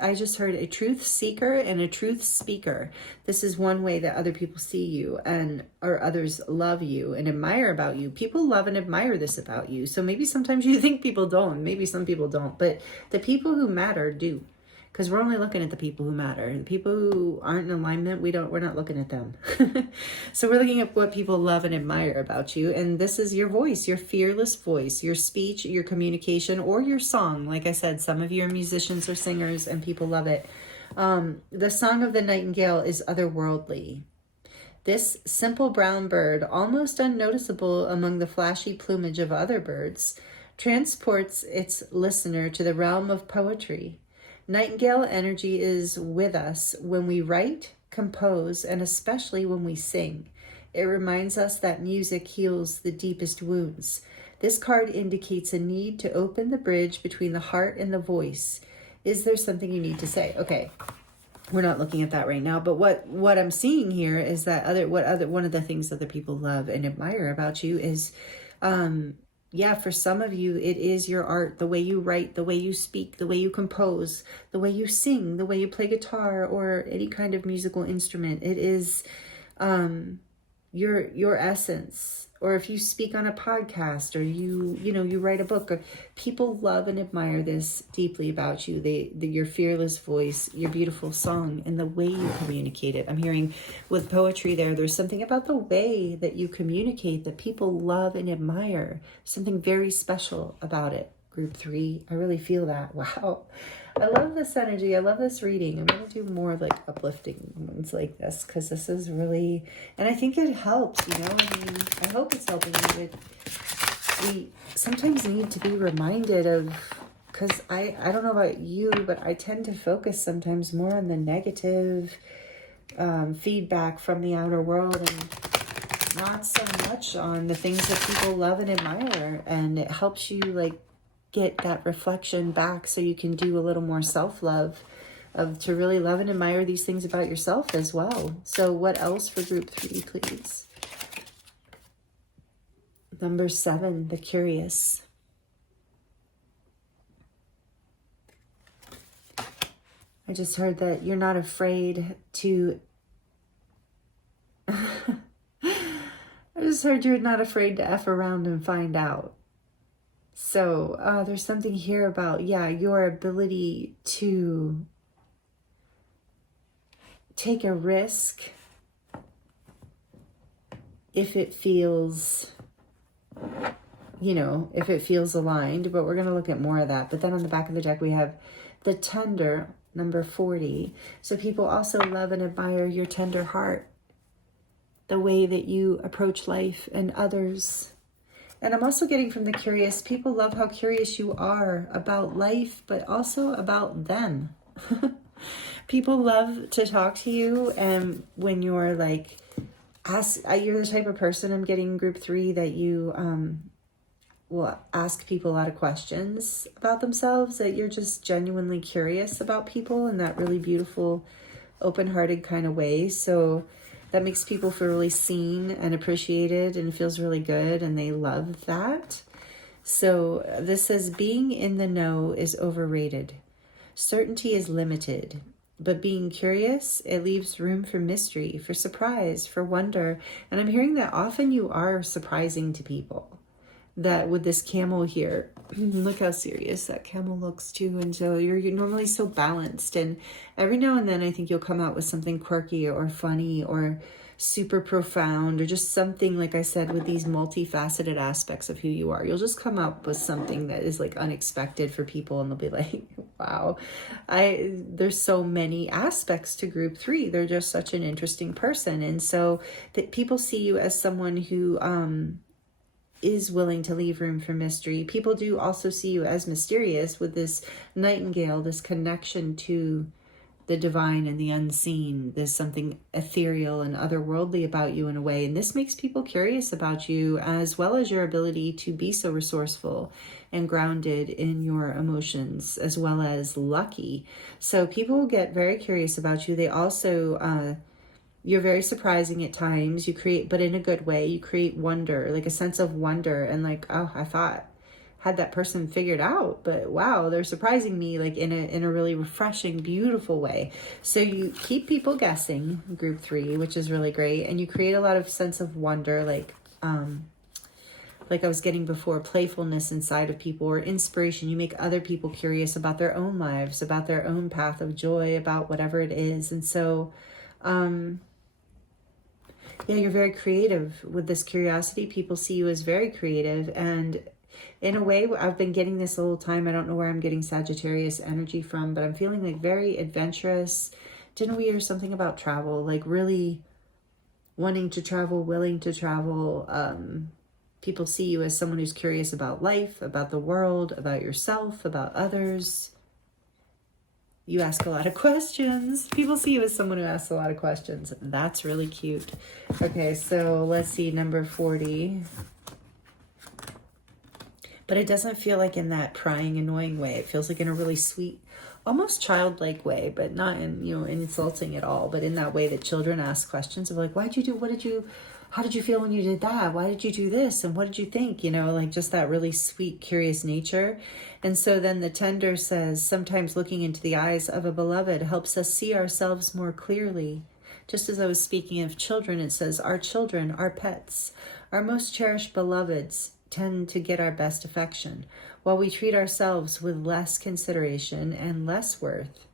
I just heard a truth seeker and a truth speaker. This is one way that other people see you, or others love you and admire about you. People love and admire this about you. So maybe sometimes you think people don't, maybe some people don't, but the people who matter do. Because we're only looking at the people who matter. The people who aren't in alignment, we're not looking at them. So we're looking at what people love and admire about you. And this is your voice, your fearless voice, your speech, your communication, or your song. Like I said, some of you are musicians or singers and people love it. The song of the nightingale is otherworldly. This simple brown bird, almost unnoticeable among the flashy plumage of other birds, transports its listener to the realm of poetry. Nightingale energy is with us when we write, compose, and especially when we sing. It reminds us that music heals the deepest wounds. This card indicates a need to open the bridge between the heart and the voice. Is there something you need to say? Okay, we're not looking at that right now, but what I'm seeing here is that one of the things other people love and admire about you is for some of you, it is your art, the way you write, the way you speak, the way you compose, the way you sing, the way you play guitar or any kind of musical instrument. It is your essence. Or if you speak on a podcast, or you write a book, or people love and admire this deeply about you. Your fearless voice, your beautiful song, and the way you communicate it. I'm hearing with poetry there's something about the way that you communicate that people love and admire. Something very special about it. Group 3, I really feel that. Wow. I love this energy. I love this reading. I'm going to do more of like uplifting ones like this, because this is really, and I think it helps, I hope it's helping you. We sometimes need to be reminded of, because I don't know about you, but I tend to focus sometimes more on the negative feedback from the outer world, and not so much on the things that people love and admire. And it helps you like get that reflection back, so you can do a little more self-love to really love and admire these things about yourself as well. So what else for group 3, please? Number 7, the curious. I just heard that you're not afraid to I just heard you're not afraid to F around and find out. So there's something here about, your ability to take a risk if it feels, if it feels aligned. But we're going to look at more of that. But then on the back of the deck, we have the tender, number 40. So people also love and admire your tender heart, the way that you approach life and others. And I'm also getting from the curious, people love how curious you are about life, but also about them. People love to talk to you, and when you're like, you're the type of person, I'm getting group 3, that you will ask people a lot of questions about themselves, that you're just genuinely curious about people in that really beautiful, open-hearted kind of way. So that makes people feel really seen and appreciated, and feels really good, and they love that. So this says, being in the know is overrated. Certainty is limited, but being curious, it leaves room for mystery, for surprise, for wonder. And I'm hearing that often you are surprising to people. That with this camel here, look how serious that camel looks too. And so you're normally so balanced, and every now and then I think you'll come out with something quirky or funny, or super profound, or just something, like I said, with these multifaceted aspects of who you are. You'll just come up with something that is like unexpected for people, and they'll be like, wow, there's so many aspects to group 3. They're just such an interesting person. And so that people see you as someone who is willing to leave room for mystery. People do also see you as mysterious, with this nightingale, this connection to the divine and the unseen. There's something ethereal and otherworldly about you in a way. And this makes people curious about you, as well as your ability to be so resourceful and grounded in your emotions, as well as lucky. So people get very curious about you. They also, you're very surprising at times. You create, but in a good way, you create wonder, like a sense of wonder, and like, oh, I thought had that person figured out, but wow, they're surprising me, like in a really refreshing, beautiful way. So you keep people guessing, group 3, which is really great. And you create a lot of sense of wonder, like I was getting before, playfulness inside of people, or inspiration. You make other people curious about their own lives, about their own path of joy, about whatever it is. And so, yeah, you're very creative with this curiosity. People see you as very creative, and in a way, I've been getting this the whole time. I don't know where I'm getting Sagittarius energy from, but I'm feeling like very adventurous. Didn't we hear something about travel? Like really wanting to travel, willing to travel. People see you as someone who's curious about life, about the world, about yourself, about others. You ask a lot of questions. People see you as someone who asks a lot of questions. That's really cute. Okay, so let's see, number 40. But it doesn't feel like in that prying, annoying way. It feels like in a really sweet, almost childlike way, but not in, insulting at all, but in that way that children ask questions of like, why'd you do, how did you feel when you did that? Why did you do this? And what did you think? Like just that really sweet, curious nature. And so then the tender says, sometimes looking into the eyes of a beloved helps us see ourselves more clearly. Just as I was speaking of children, it says, our children, our pets, our most cherished beloveds tend to get our best affection, while we treat ourselves with less consideration and less worth.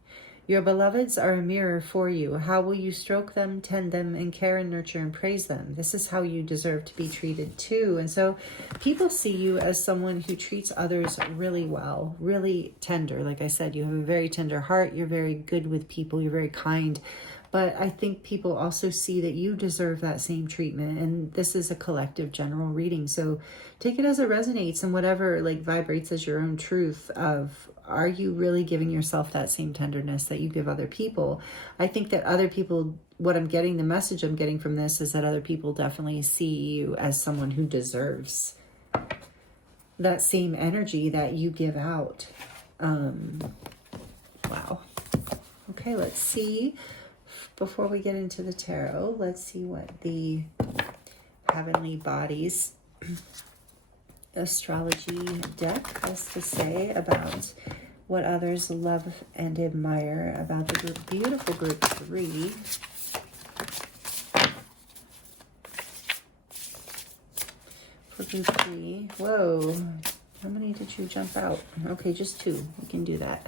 Your beloveds are a mirror for you. How will you stroke them, tend them, and care and nurture and praise them? This is how you deserve to be treated too. And so people see you as someone who treats others really well, really tender. Like I said, you have a very tender heart. You're very good with people. You're very kind. But I think people also see that you deserve that same treatment. And this is a collective general reading. So take it as it resonates, and whatever like vibrates as your own truth of, are you really giving yourself that same tenderness that you give other people? I think that other people, what I'm getting, the message I'm getting from this is that other people definitely see you as someone who deserves that same energy that you give out. Wow. Okay, let's see. Before we get into the tarot, let's see what the Heavenly Bodies astrology deck has to say about what others love and admire about the group, beautiful group 3. For group 3, whoa, how many did you jump out? Okay, just 2. We can do that.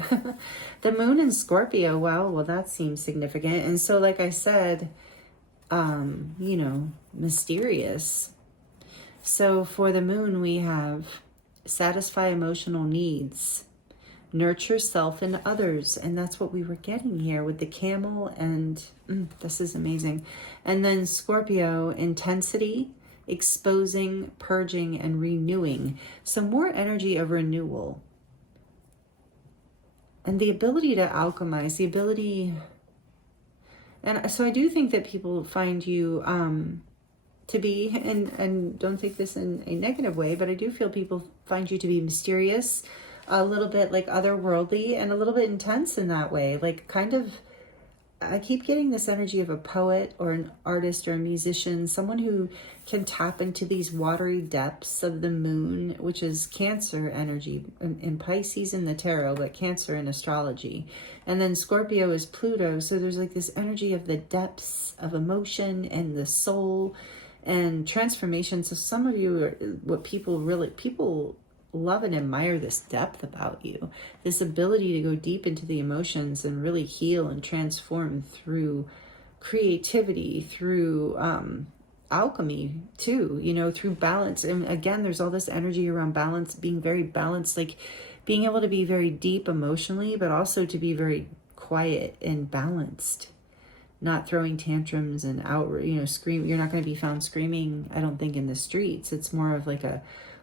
The moon in Scorpio. Wow, well, that seems significant. And so, like I said, mysterious. So for the moon, we have satisfy emotional needs, nurture self and others. And that's what we were getting here with the camel. And this is amazing. And then Scorpio, intensity, exposing, purging, and renewing. So more energy of renewal. And the ability to alchemize, the ability... And so I do think that people find you to be, and don't take this in a negative way, but I do feel people find you to be mysterious, a little bit like otherworldly, and a little bit intense in that way. Like kind of, I keep getting this energy of a poet or an artist or a musician, someone who can tap into these watery depths of the moon, which is Cancer energy in Pisces in the tarot, but Cancer in astrology. And then Scorpio is Pluto. So there's like this energy of the depths of emotion and the soul and transformation. So some of you are what people love and admire, this depth about you, this ability to go deep into the emotions and really heal and transform through creativity, through alchemy too, you know, through balance. And again, there's all this energy around balance, being very balanced, like being able to be very deep emotionally, but also to be very quiet and balanced, not throwing tantrums and scream. You're not going to be found screaming, I don't think, in the streets. It's more of like a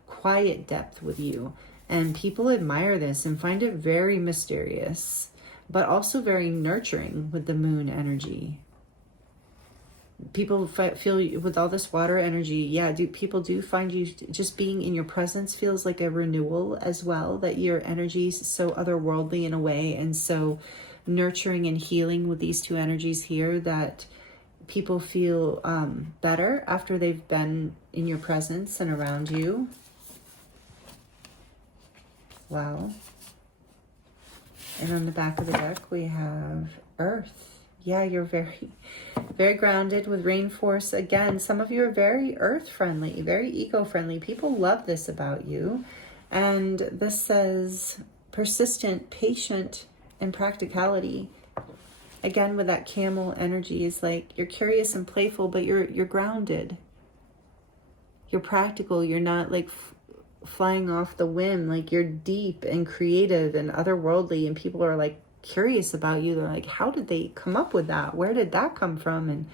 quiet depth with you. And people admire this and find it very mysterious, but also very nurturing with the moon energy. People feel with all this water energy, people do find you, just being in your presence feels like a renewal as well, that your energy is so otherworldly in a way, and so nurturing and healing with these two energies here, that people feel better after they've been in your presence and around you. Wow. And on the back of the deck, we have Earth. Yeah, you're very, very grounded with rainforest. Again, some of you are very earth-friendly, very eco-friendly. People love this about you. And this says persistent, patient, and practicality. Again, with that camel energy, is like you're curious and playful, but you're grounded. You're practical. You're not like flying off the whim. Like you're deep and creative and otherworldly, and people are like curious about you. They're like, how did they come up with that? Where did that come from? And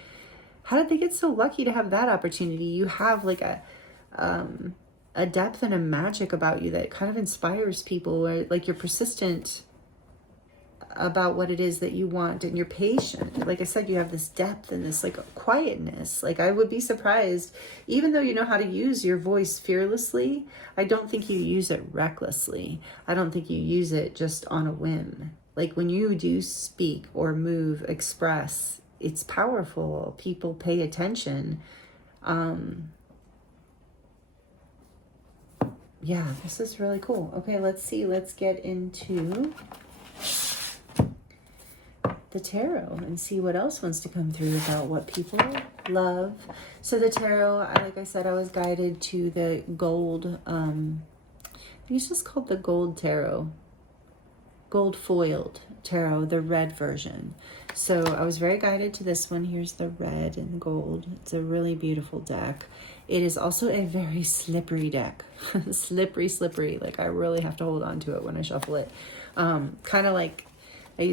how did they get so lucky to have that opportunity? You have like a depth and a magic about you that kind of inspires people, where like you're persistent about what it is that you want, and you're patient. Like I said, you have this depth and this like quietness. Like I would be surprised, even though you know how to use your voice fearlessly, I don't think you use it recklessly. I don't think you use it just on a whim. Like when you do speak or move, express, it's powerful. People pay attention. Yeah, this is really cool. Okay, let's see. Let's get into the tarot and see what else wants to come through about what people love. So the tarot, like I said, I was guided to the gold. I think it's just called the gold tarot. Gold foiled tarot, the red version. So I was very guided to this one. Here's the red and gold. It's a really beautiful deck. It is also a very slippery deck. slippery. Like I really have to hold on to it when I shuffle it. Kind of like I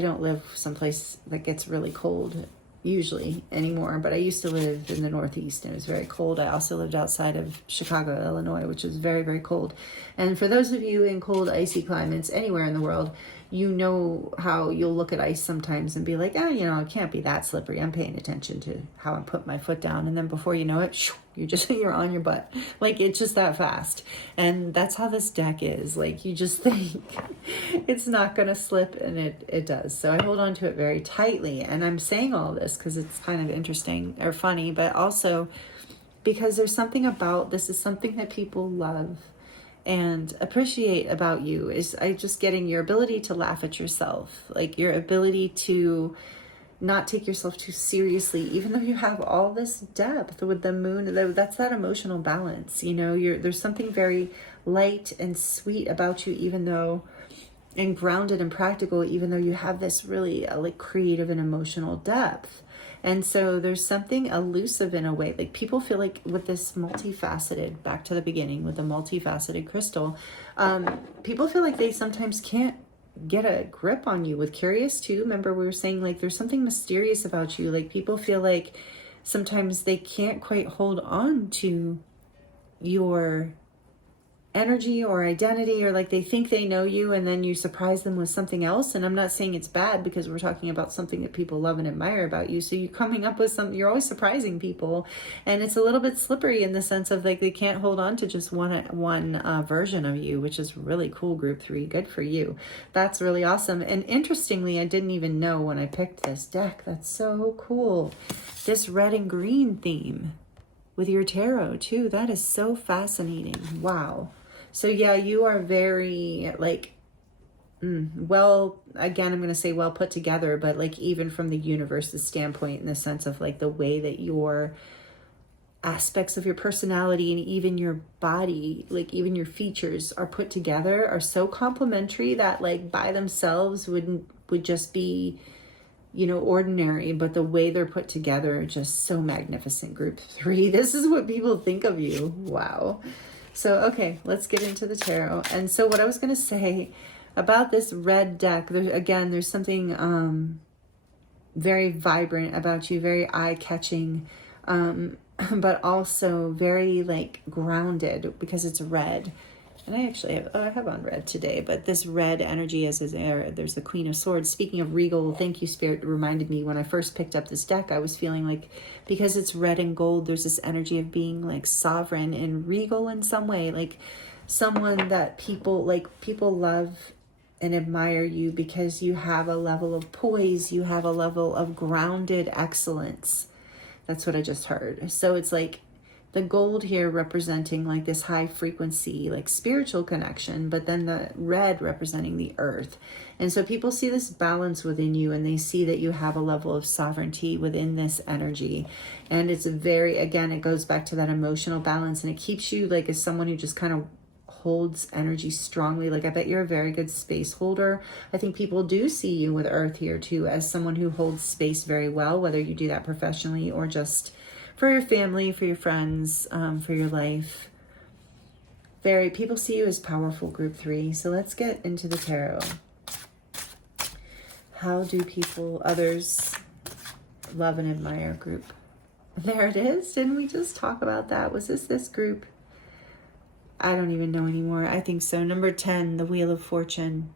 don't live someplace that gets really cold usually anymore, but I used to live in the Northeast and it was very cold. I also lived outside of Chicago, Illinois, which is very, very cold. And for those of you in cold, icy climates anywhere in the world, you know how you'll look at ice sometimes and be like, it can't be that slippery. I'm paying attention to how I put my foot down. And then before you know it, you're on your butt. Like it's just that fast. And that's how this deck is. Like you just think it's not going to slip, and it does. So I hold on to it very tightly. And I'm saying all this because it's kind of interesting or funny, but also because there's something about this is something that people love and appreciate about you, is just getting your ability to laugh at yourself, like your ability to not take yourself too seriously, even though you have all this depth with the moon. That's that emotional balance. There's something very light and sweet about you, even though, and grounded and practical, even though you have this really like creative and emotional depth. And so there's something elusive in a way. Like people feel like with this multifaceted, back to the beginning with the multifaceted crystal, people feel like they sometimes can't get a grip on you. With Curious too, remember we were saying like there's something mysterious about you. Like people feel like sometimes they can't quite hold on to your energy or identity, or like they think they know you and then you surprise them with something else. And I'm not saying it's bad, because we're talking about something that people love and admire about you. So you're coming up with something, you're always surprising people, and it's a little bit slippery in the sense of like they can't hold on to just one version of you, which is really cool. Group 3, good for you. That's really awesome. And interestingly, I didn't even know when I picked this deck. That's so cool. This red and green theme with your tarot too. That is so fascinating. Wow. So yeah, you are very like, well, again, I'm going to say well put together, but like even from the universe's standpoint, in the sense of like the way that your aspects of your personality and even your body, like even your features are put together, are so complementary that like by themselves would just be ordinary, but the way they're put together are just so magnificent. Group 3, this is what people think of you. Wow. So, okay, let's get into the tarot. And so what I was going to say about this red deck, there's something very vibrant about you, very eye-catching, but also very like grounded because it's red. And I actually have on red today, but this red energy is there. There's the Queen of Swords. Speaking of regal, thank you, Spirit, reminded me when I first picked up this deck, I was feeling like, because it's red and gold, there's this energy of being like sovereign and regal in some way, like someone that people love and admire you because you have a level of poise, you have a level of grounded excellence. That's what I just heard. So it's like the gold here representing like this high frequency, like spiritual connection, but then the red representing the earth. And so people see this balance within you, and they see that you have a level of sovereignty within this energy. And it's again, it goes back to that emotional balance, and it keeps you like as someone who just kind of holds energy strongly. Like I bet you're a very good space holder. I think people do see you with earth here too as someone who holds space very well, whether you do that professionally or just for your family, for your friends, for your life. People see you as powerful, group 3. So let's get into the tarot. How do others love and admire, group? There it is. Didn't we just talk about that? Was this group? I don't even know anymore. I think so. Number 10, the Wheel of Fortune.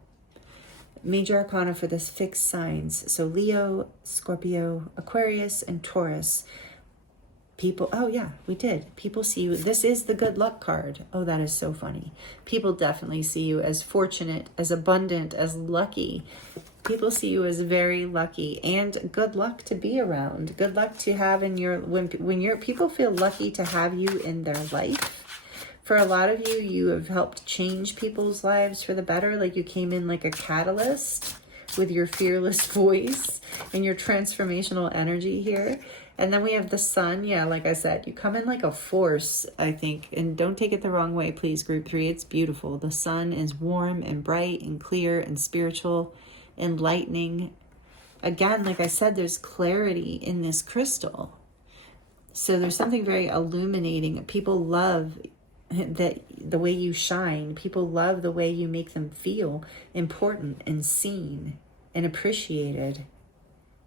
Major arcana for this fixed signs. So Leo, Scorpio, Aquarius, and Taurus. Oh yeah, we did. People see you. This is the good luck card. Oh, that is so funny. People definitely see you as fortunate, as abundant, as lucky. People see you as very lucky and good luck to be around. Good luck to have in your, people feel lucky to have you in their life. For a lot of you, you have helped change people's lives for the better. Like you came in like a catalyst with your fearless voice and your transformational energy here. And then we have the sun. Yeah, like I said, you come in like a force, I think. And don't take it the wrong way, please, group 3. It's beautiful. The sun is warm and bright and clear and spiritual, enlightening. Again, like I said, there's clarity in this crystal. So there's something very illuminating. People love that the way you shine. People love the way you make them feel important and seen and appreciated.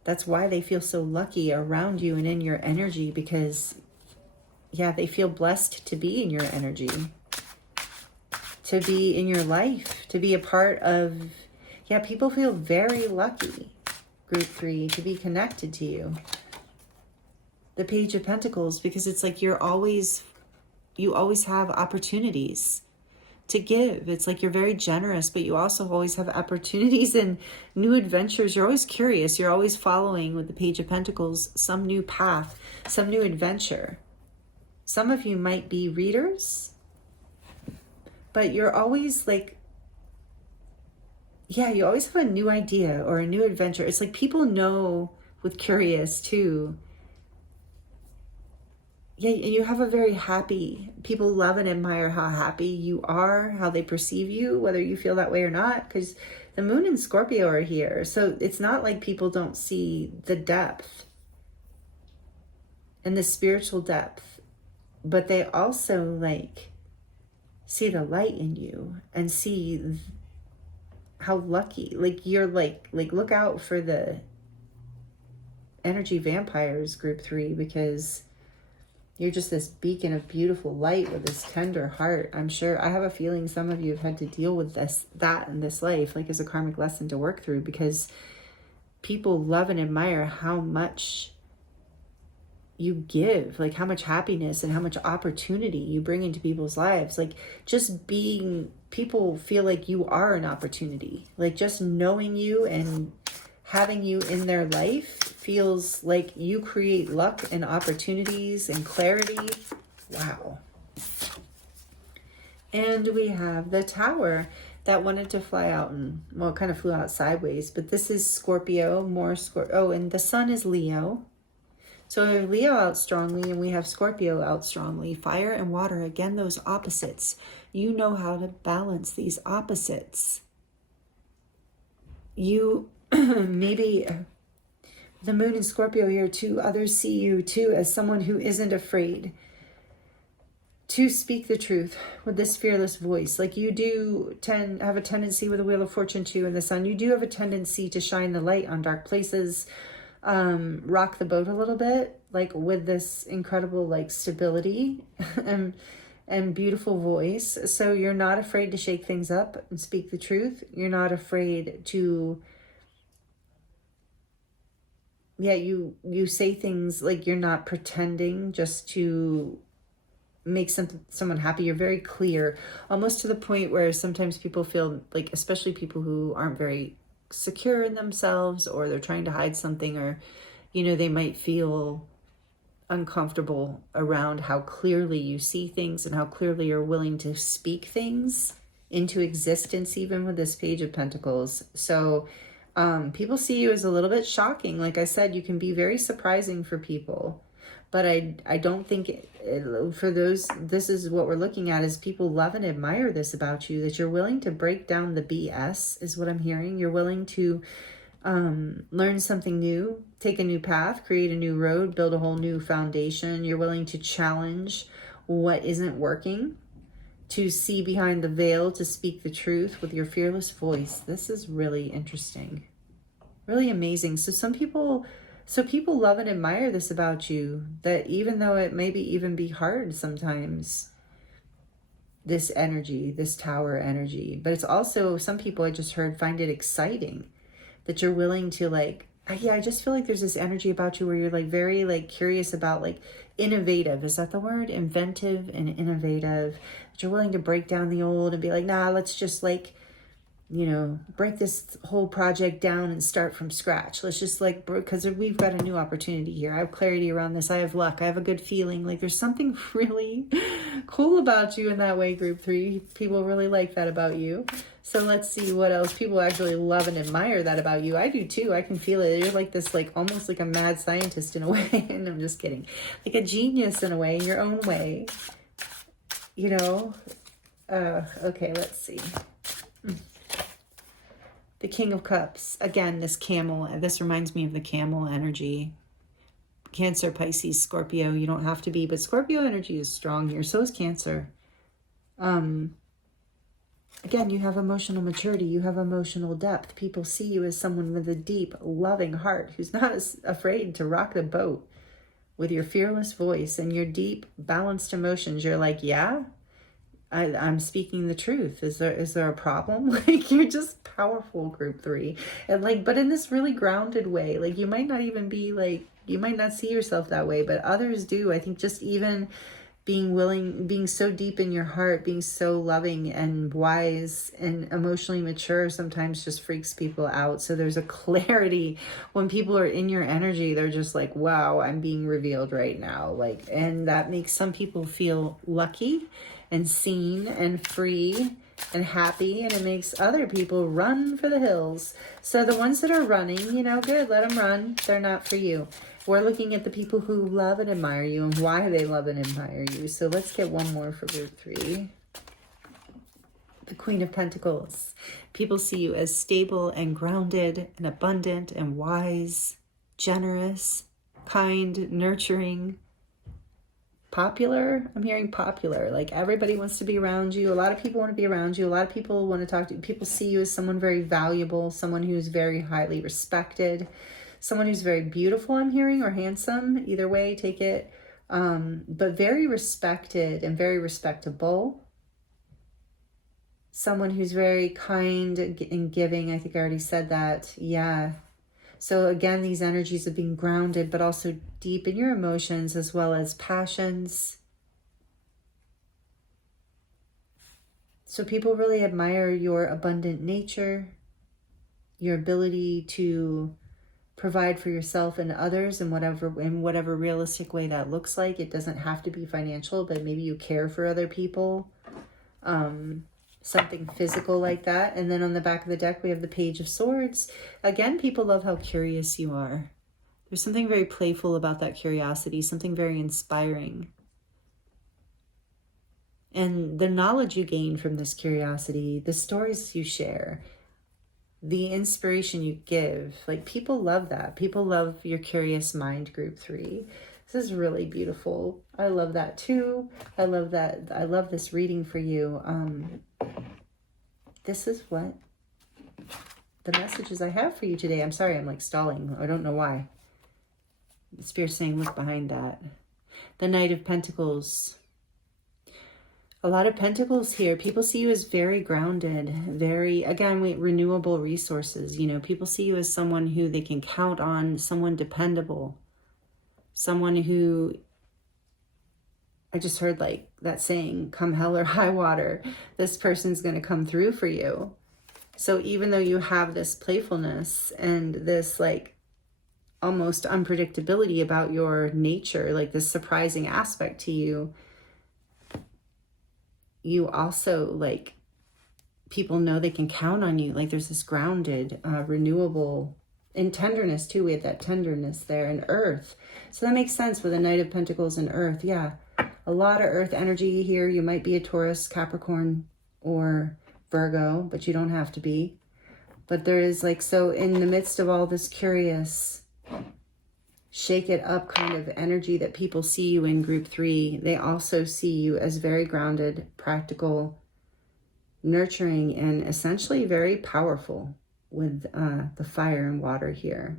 That's why they feel so lucky around you and in your energy, because yeah, they feel blessed to be in your energy, to be in your life, to be a part of, yeah, people feel very lucky, group 3, to be connected to you. The Page of Pentacles, because it's like you always have opportunities to give. It's like you're very generous, but you also always have opportunities and new adventures. You're always curious. You're always following, with the Page of Pentacles, some new path, some new adventure. Some of you might be readers, but you're always like, yeah, you always have a new idea or a new adventure. It's like people know with curious too. Yeah, and you have a very happy, people love and admire how happy you are, how they perceive you, whether you feel that way or not, because the moon and Scorpio are here. So it's not like people don't see the depth and the spiritual depth, but they also like see the light in you and see how lucky, like you're like look out for the energy vampires, group 3, because you're just this beacon of beautiful light with this tender heart. I'm sure, I have a feeling some of you have had to deal with that in this life, like as a karmic lesson to work through, because people love and admire how much you give, like how much happiness and how much opportunity you bring into people's lives. Like just being, people feel like you are an opportunity. Like just knowing you and having you in their life feels like you create luck and opportunities and clarity. Wow. And we have the Tower that wanted to fly out, and well, it kind of flew out sideways, but this is Scorpio, more Scorpio. Oh, and the sun is Leo. So we have Leo out strongly and we have Scorpio out strongly. Fire and water, again, those opposites. You know how to balance these opposites. You maybe the moon in Scorpio here too, others see you too as someone who isn't afraid to speak the truth with this fearless voice. Like you do have a tendency with the Wheel of Fortune too and the Sun, you do have a tendency to shine the light on dark places, rock the boat a little bit, like with this incredible like stability and beautiful voice. So you're not afraid to shake things up and speak the truth. You're not afraid to, you say things, like you're not pretending just to make someone happy. You're very clear, almost to the point where sometimes people feel like, especially people who aren't very secure in themselves, or they're trying to hide something, or they might feel uncomfortable around how clearly you see things and how clearly you're willing to speak things into existence, even with this Page of Pentacles. So people see you as a little bit shocking. Like I said, you can be very surprising for people. But I don't think for those, this is what we're looking at, is people love and admire this about you, that you're willing to break down the BS, is what I'm hearing. You're willing to learn something new, take a new path, create a new road, build a whole new foundation. You're willing to challenge what isn't working, to see behind the veil, to speak the truth with your fearless voice. This is really interesting, really amazing. So people love and admire this about you, that even though it maybe even be hard sometimes, this energy, this Tower energy, but it's also, some people I just heard find it exciting that you're willing to like, I just feel like there's this energy about you where you're like very like curious about, like innovative, is that the word? Inventive and innovative, that you're willing to break down the old and be like, nah, let's just like, break this whole project down and start from scratch. Let's just like, because we've got a new opportunity here. I have clarity around this. I have luck. I have a good feeling. Like there's something really cool about you in that way, Group 3. People really like that about you. So let's see what else. People actually love and admire that about you. I do too. I can feel it. You're like this, like almost like a mad scientist in a way. And I'm just kidding. Like a genius in a way, in your own way. Okay, let's see. The King of Cups. Again, this camel. This reminds me of the camel energy. Cancer, Pisces, Scorpio. You don't have to be, but Scorpio energy is strong here. So is Cancer. Again, you have emotional maturity. You have emotional depth. People see you as someone with a deep, loving heart who's not afraid to rock the boat with your fearless voice and your deep, balanced emotions. You're like, yeah, I'm speaking the truth. Is there a problem? Like, you're just powerful, Group 3. And like, but in this really grounded way. Like, you might not even be like, you might not see yourself that way, but others do. I think just even being so deep in your heart, being so loving and wise and emotionally mature sometimes just freaks people out. So there's a clarity when people are in your energy. They're just like, wow, I'm being revealed right now. Like, and that makes some people feel lucky and seen and free and happy, and it makes other people run for the hills. So the ones that are running, good, let them run. They're not for you. We're looking at the people who love and admire you and why they love and admire you. So let's get one more for Group 3. The Queen of Pentacles. People see you as stable and grounded and abundant and wise, generous, kind, nurturing, popular. I'm hearing popular. Like everybody wants to be around you. A lot of people want to be around you. A lot of people want to talk to you. People see you as someone very valuable, someone who's very highly respected, someone who's very beautiful, I'm hearing, or handsome. Either way, take it. But very respected and very respectable. Someone who's very kind and giving. I think I already said that. Yeah. So again, these energies of being grounded, but also deep in your emotions as well as passions. So people really admire your abundant nature, your ability to provide for yourself and others in whatever realistic way that looks like. It doesn't have to be financial, but maybe you care for other people. Something physical like that. And then on the back of the deck, we have the Page of Swords. Again, people love how curious you are. There's something very playful about that curiosity, something very inspiring. And the knowledge you gain from this curiosity, the stories you share, the inspiration you give. Like, people love that. People love your curious mind, group 3. This is really beautiful. I love that too. I love that. I love this reading for you. This is what the messages I have for you today. I'm sorry, I'm like stalling. I don't know why. The Spirit's saying, look behind that. The Knight of Pentacles. A lot of pentacles here. People see you as very grounded, very, again, renewable resources. You know, people see you as someone who they can count on, someone dependable, someone who, I just heard like that saying, come hell or high water, this person's going to come through for you. So even though you have this playfulness and this like almost unpredictability about your nature, like this surprising aspect to you, you also, like, people know they can count on you. Like, there's this grounded, renewable, and tenderness too. We had that tenderness there, and earth. So that makes sense with the Knight of Pentacles and earth. Yeah, a lot of earth energy here. You might be a Taurus, Capricorn, or Virgo, but you don't have to be. But there is like, so in the midst of all this curious, shake it up kind of energy that people see you in group 3, they also see you as very grounded, practical, nurturing, and essentially very powerful with the fire and water here.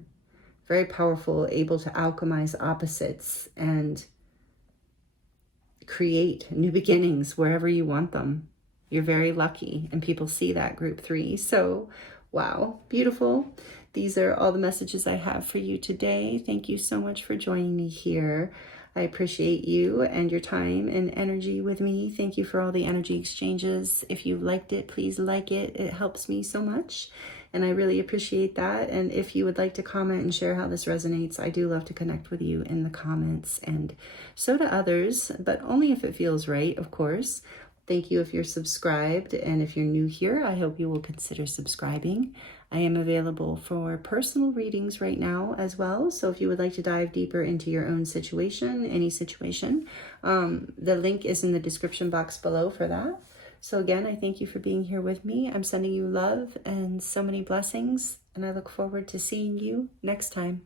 Very powerful, able to alchemize opposites and create new beginnings wherever you want them. You're very lucky, and people see that, group 3. So, wow, beautiful. These are all the messages I have for you today. Thank you so much for joining me here. I appreciate you and your time and energy with me. Thank you for all the energy exchanges. If you liked it, please like it. It helps me so much, and I really appreciate that. And if you would like to comment and share how this resonates, I do love to connect with you in the comments, and so do others, but only if it feels right, of course. Thank you if you're subscribed, and if you're new here, I hope you will consider subscribing. I am available for personal readings right now as well, so if you would like to dive deeper into your own situation, any situation, the link is in the description box below for that. So again, I thank you for being here with me. I'm sending you love and so many blessings, and I look forward to seeing you next time.